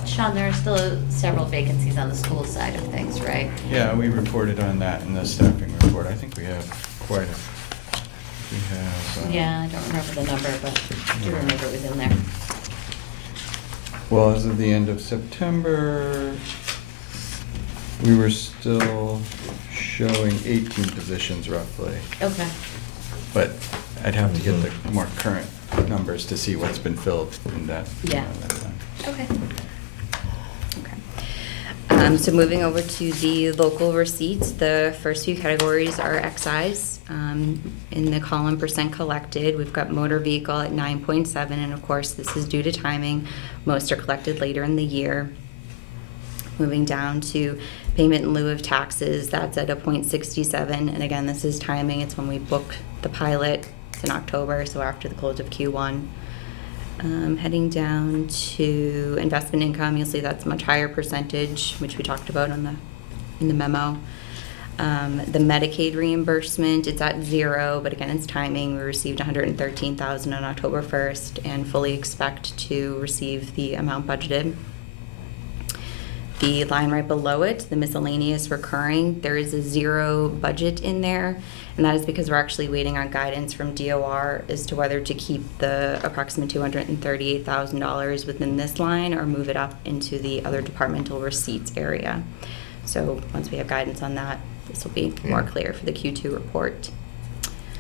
Sean, there are still several vacancies on the school side of things, right? Yeah, we reported on that in the staffing report. I think we have quite a, we have. Yeah, I don't remember the number, but I do remember it was in there. Well, as of the end of September, we were still showing 18 positions roughly. Okay. But I'd have to get the more current numbers to see what's been filled in that. Yeah. that time. Okay. So moving over to the local receipts, the first few categories are excise. In the column percent collected, we've got motor vehicle at 9.7, and of course, this is due to timing. Most are collected later in the year. Moving down to payment in lieu of taxes, that's at a 0.67, and again, this is timing. It's when we book the pilot. It's in October, so after the close of Q1. Heading down to investment income, you'll see that's a much higher percentage, which we talked about in the memo. The Medicaid reimbursement, it's at 0, but again, it's timing. We received $113,000 on October 1st and fully expect to receive the amount budgeted. The line right below it, the miscellaneous recurring, there is a 0 budget in there, and that is because we're actually waiting on guidance from DOR as to whether to keep the approximate $238,000 within this line or move it up into the other departmental receipts area. So once we have guidance on that, this will be more clear for the Q2 report.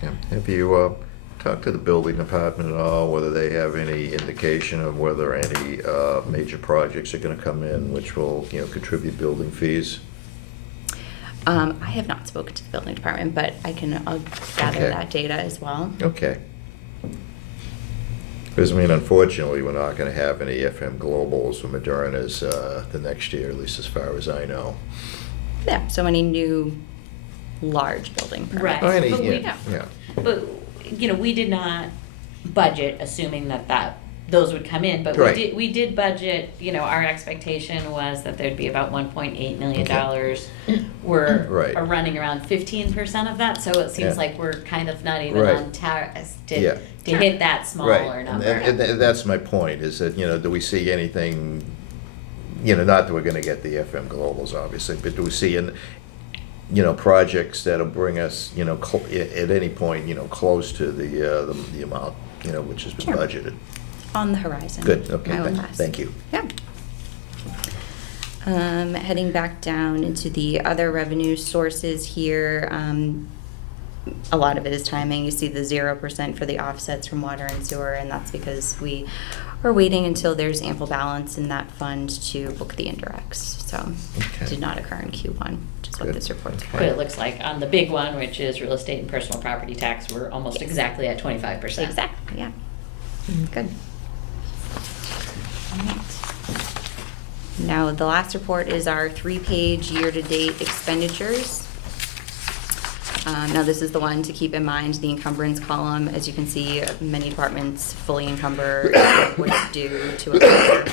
Yeah. Have you talked to the building department at all, whether they have any indication of whether any major projects are gonna come in which will, contribute building fees? I have not spoken to the building department, but I'll gather Okay. that data as well. Okay. Because, unfortunately, we're not gonna have any FM Globals or Modernas the next year, at least as far as I know. Yeah, so any new large building permits. Right. Oh, any, But we- yeah. But, we did not budget assuming that those would come in, but Right. we did budget, our expectation was that there'd be about $1.8 million. We're Right. are running around 15% of that, so it seems Yeah. like we're kind of not even Right. on task Yeah. to hit that Right, smaller and, number. and that's my point, is that, do we see anything, not that we're gonna get the FM Globals, obviously, but do we see projects that'll bring us, at any point, close to the amount, which has been Sure. budgeted? On the horizon. Good, okay, I will thank- ask. thank you. Yeah. Heading back down into the other revenue sources here, a lot of it is timing. You see the 0% for the offsets from water and sewer, and that's because we are waiting until there's ample balance in that fund to book the indirects. So Okay. it did not occur in Q1, which is what Good. this report's for. But it looks like on the big one, which is real estate and personal property tax, we're almost exactly at 25%. Exactly, yeah. Good. All right. Now, the last report is our 3-page year-to-date expenditures. Now, this is the one to keep in mind, the encumbrance column. As you can see, many departments fully encumber what's due to a vendor.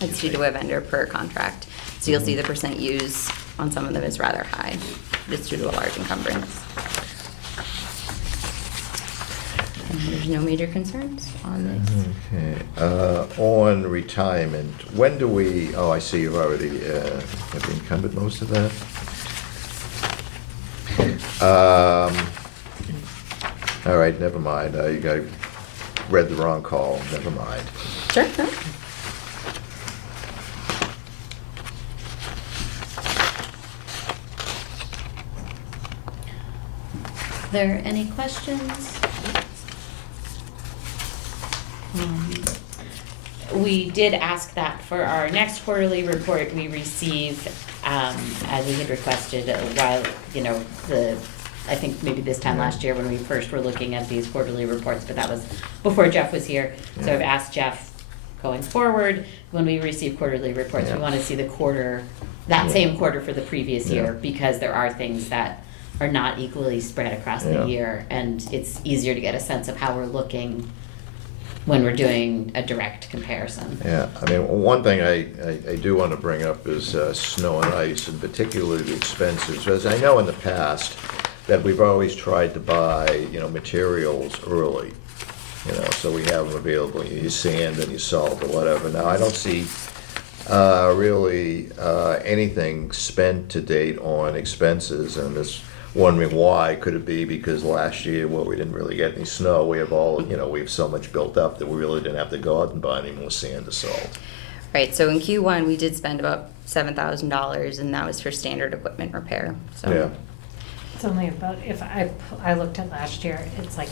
It's due to a vendor per contract. So you'll see the percent used on some of them is rather high. It's due to a large encumbrance. And there's no major concerns on this. Okay, on retirement, when do we, I see you've already, have you encumbered most of that? All right, never mind, I read the wrong call, never mind. Sure. No? Are there any questions? We did ask that for our next quarterly report, we receive, as we had requested a while, I think maybe this time last year when we first were looking at these quarterly reports, but that was before Jeff was here. So I've asked Jeff, going forward, when we receive quarterly reports, we Yeah. want to see the quarter, that Yeah. same quarter for the previous year, Yeah. because there are things that are not equally spread across the Yeah. year, and it's easier to get a sense of how we're looking when we're doing a direct comparison. Yeah, one thing I do want to bring up is snow and ice, and particularly the expenses. As I know in the past, that we've always tried to buy, materials early, so we have them available, your sand and your salt or whatever. Now, I don't see really anything spent to date on expenses, and this wondering why. Could it be because last year, well, we didn't really get any snow? We have we have so much built up that we really didn't have to go out and buy any more sand or salt. Right, so in Q1, we did spend about $7,000, and that was for standard equipment repair, so. Yeah. It's only about, if I looked at last year, it's like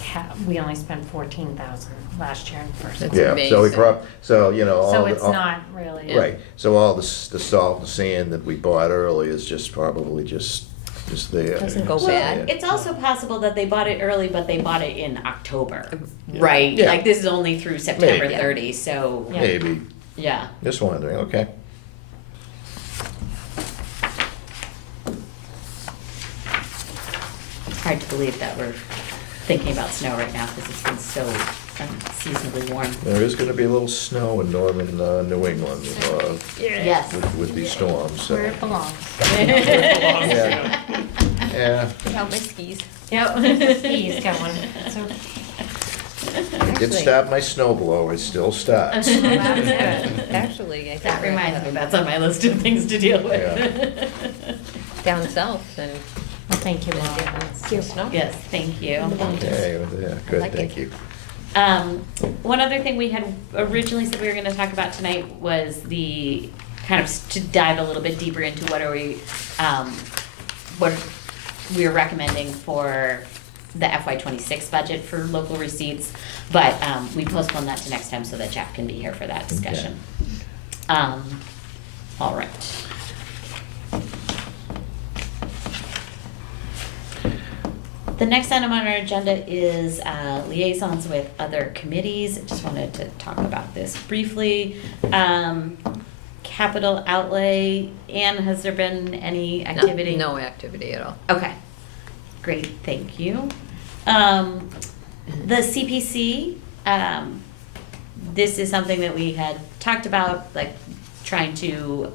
we only spent 14,000 last year in the first That's quarter. Yeah, so we amazing. so all So the- it's not really. Right, so all the salt and sand that we bought early is just probably just there. Doesn't go It's bad. there. It's also possible that they bought it early, but they bought it in October, Yeah. right? Yeah. Like this is only through September Maybe. 30, so, Yeah. Maybe, yeah. just wondering, okay. Hard to believe that we're thinking about snow right now because it's been so unseasonably warm. There is gonna be a little snow in northern New England Yes. with these storms, so. Where it belongs. Yeah. Yeah, Out my skis. Yep. He's got one. So I did stop my snow blower, it still starts. Well, that's good. Actually, I think. That reminds me, that's on my list of things to deal with. Down south and. Well, thank you, Mom. Your snow. Yes, thank you. Okay, yeah, good, like thank it. you. One other thing we had originally said we were gonna talk about tonight was the, kind of to dive a little bit deeper into what we are recommending for the FY '26 budget for local receipts, but, we postponed that to next time so that Jeff can be here for that discussion. All right. The next item on our agenda is liaisons with other committees. I just wanted to talk about this briefly. Capital outlay, Anne, has there been any activity? No activity at all. Okay, great, thank you. The CPC, this is something that we had talked about, like trying to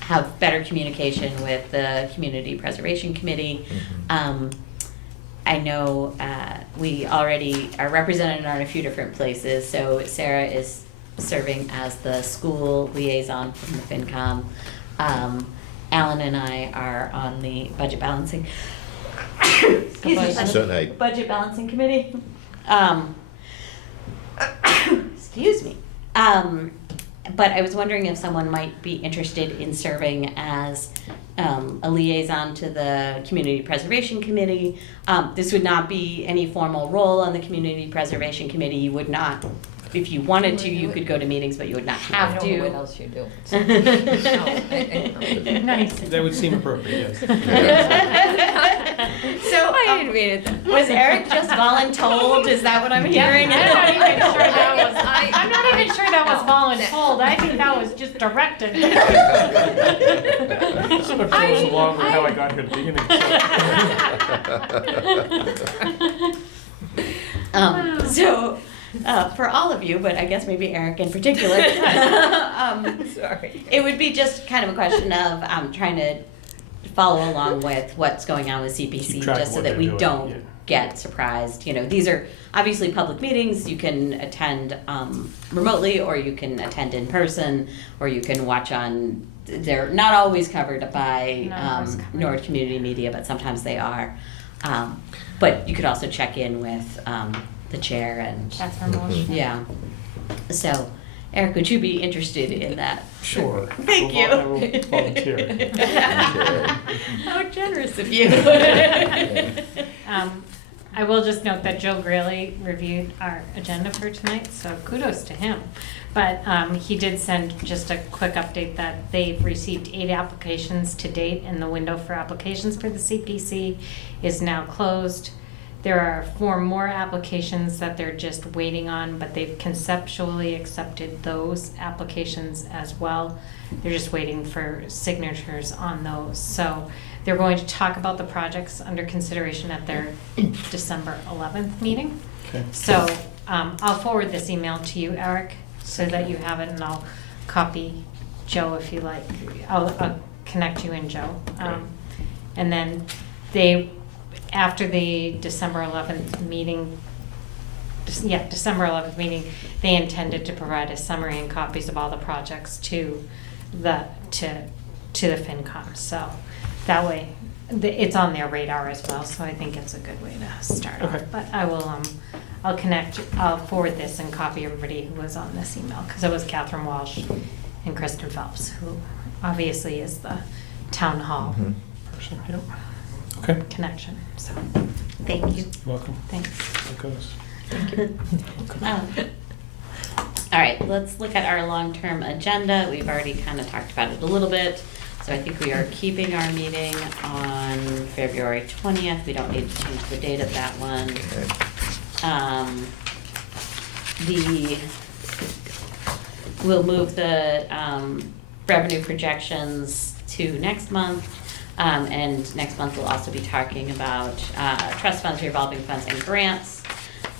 have better communication with the Community Preservation Committee. I know we already are represented on a few different places, so Sarah is serving as the school liaison from the FinCom. Alan and I are on the budget balancing. Excuse me, So, hey, budget balancing committee. Excuse me. But I was wondering if someone might be interested in serving as a liaison to the Community Preservation Committee. This would not be any formal role on the Community Preservation Committee. You would not, if you wanted to, you could go to meetings, but you would not have I don't know what to. else you do. Nice. That would seem appropriate, yes. So, I didn't mean it. was Eric just voluntold? Is that what I'm hearing? I'm not even sure that was, I'm not even sure that was voluntold. I think that was just directed. Sort of goes along with how I got here at the beginning. So, for all of you, but I guess maybe Eric in particular, Sorry. it would be just kind of a question of trying to follow along with what's going on with CPC, Keep track just of so what that they're we doing, don't yeah. get surprised. You know, these are obviously public meetings. You can attend remotely, or you can attend in person, or you can watch on. They're not always covered by Not always covered. Norwood Community Media, but sometimes they are. But you could also check in with the chair and Catherine Walsh. yeah. So, Eric, would you be interested in that? Sure. Thank you. I will volunteer. How generous of you. I will just note that Joe Greeley reviewed our agenda for tonight, so kudos to him. But he did send just a quick update that they've received 8 applications to date, and the window for applications for the CPC is now closed. There are 4 more applications that they're just waiting on, but they've conceptually accepted those applications as well. They're just waiting for signatures on those. So they're going to talk about the projects under consideration at their December 11th meeting. Okay. So I'll forward this email to you, Eric, so that you have it, and I'll copy Joe if you like. I'll connect you and Joe. And then after the December 11th meeting, December 11th meeting, they intended to provide a summary and copies of all the projects to the FinCom. So that way it's on their radar as well, so I think it's a good way to start off. Okay. But I'll forward this and copy everybody who was on this email, because it was Catherine Walsh and Kristen Phelps, who obviously is the town hall Mhm. Person, yep. Okay, connection, so, Thank you. you're welcome. thanks. That goes. All right, let's look at our long-term agenda. We've already kind of talked about it a little bit. So I think we are keeping our meeting on February 20th. We don't need to change the date of that one. Okay. We'll move the revenue projections to next month. And next month we'll also be talking about trust funds, revolving funds, and grants.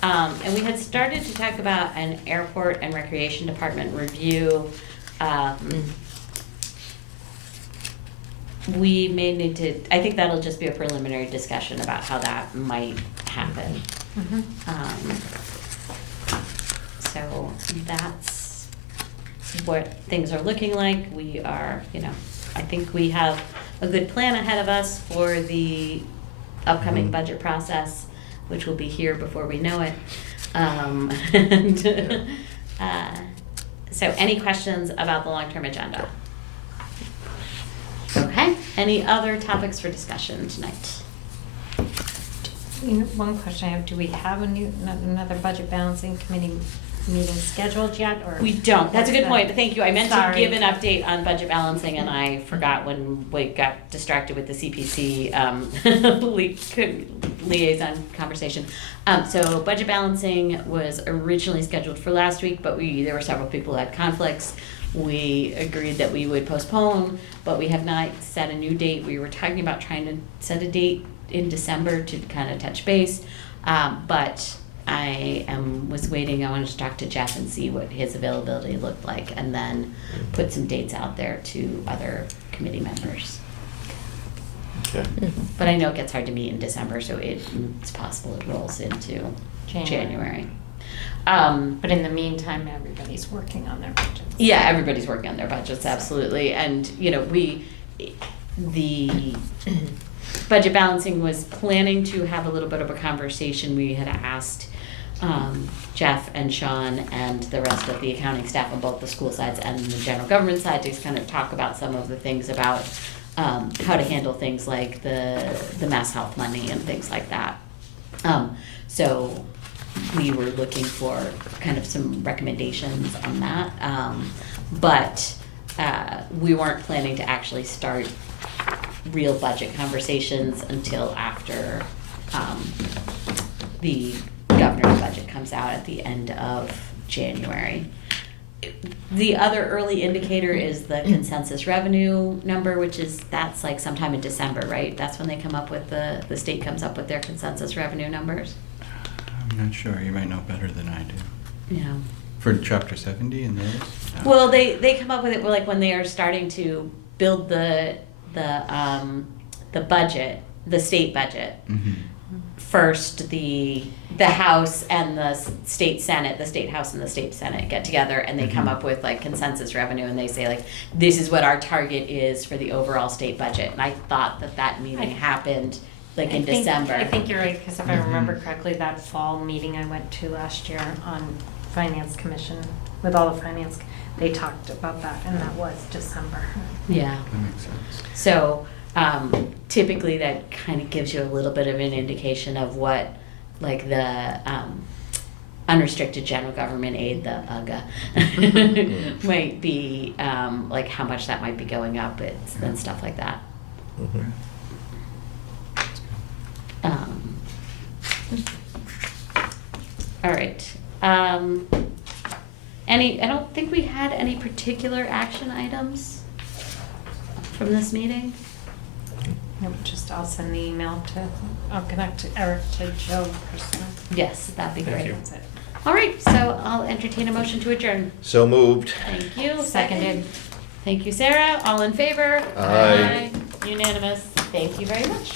And we had started to talk about an airport and recreation department review. We may need to, I think that'll just be a preliminary discussion about how that might happen. Mhm. So that's what things are looking like. We are, I think we have a good plan ahead of us for the upcoming Mhm. budget process, which will be here before we know it. So any questions about the long-term agenda? Okay, any other topics for discussion tonight? One question I have, do we have another budget balancing committee meeting scheduled yet, or? We don't. That's a good point. Thank you. I meant to Sorry. give an update on budget balancing, and I forgot when we got distracted with the CPC liaison conversation. So budget balancing was originally scheduled for last week, but there were several people who had conflicts. We agreed that we would postpone, but we have not set a new date. We were talking about trying to set a date in December to kind of touch base, but I was waiting. I wanted to talk to Jeff and see what his availability looked like, and then put some dates out there to other committee members. Okay. But I know it gets hard to meet in December, so it's possible it rolls into January. But in the meantime, everybody's working on their budgets. Yeah, everybody's working on their budgets, absolutely. And, the budget balancing was planning to have a little bit of a conversation. We had asked Jeff and Sean and the rest of the accounting staff on both the school sides and the general government side to kind of talk about some of the things about how to handle things like the Mass Health money and things like that. So we were looking for kind of some recommendations on that. But we weren't planning to actually start real budget conversations until after the governor's budget comes out at the end of January. The other early indicator is the consensus revenue number, that's like sometime in December, right? That's when they come up with the state comes up with their consensus revenue numbers. I'm not sure, you might know better than I do. Yeah. For Chapter 70 and those? No. Well, they come up with it like when they are starting to build the budget, the state budget. Mhm. First, the House and the state Senate, the state House and the state Senate get together, and they come Mhm. up with like consensus revenue, and they say like, this is what our target is for the overall state budget. And I thought that meeting happened like in December. I think you're right, because if I Mhm. remember correctly, that fall meeting I went to last year on Finance Commission, with all the finance, they talked about that, and that was December. Yeah. That makes sense. So typically that kind of gives you a little bit of an indication of what like the unrestricted general government aid, the UGA, might be, like how much that might be going up and stuff like that. Mhm. All right. I don't think we had any particular action items from this meeting. Nope, I'll send the email I'll connect Eric to Joe personally. Yes, that'd be Thank great. you. That's it. All right, so I'll entertain a motion to adjourn. So moved. Thank you. Seconded. Thank you, Sarah. All in favor? Aye. Unanimous. Thank you very much.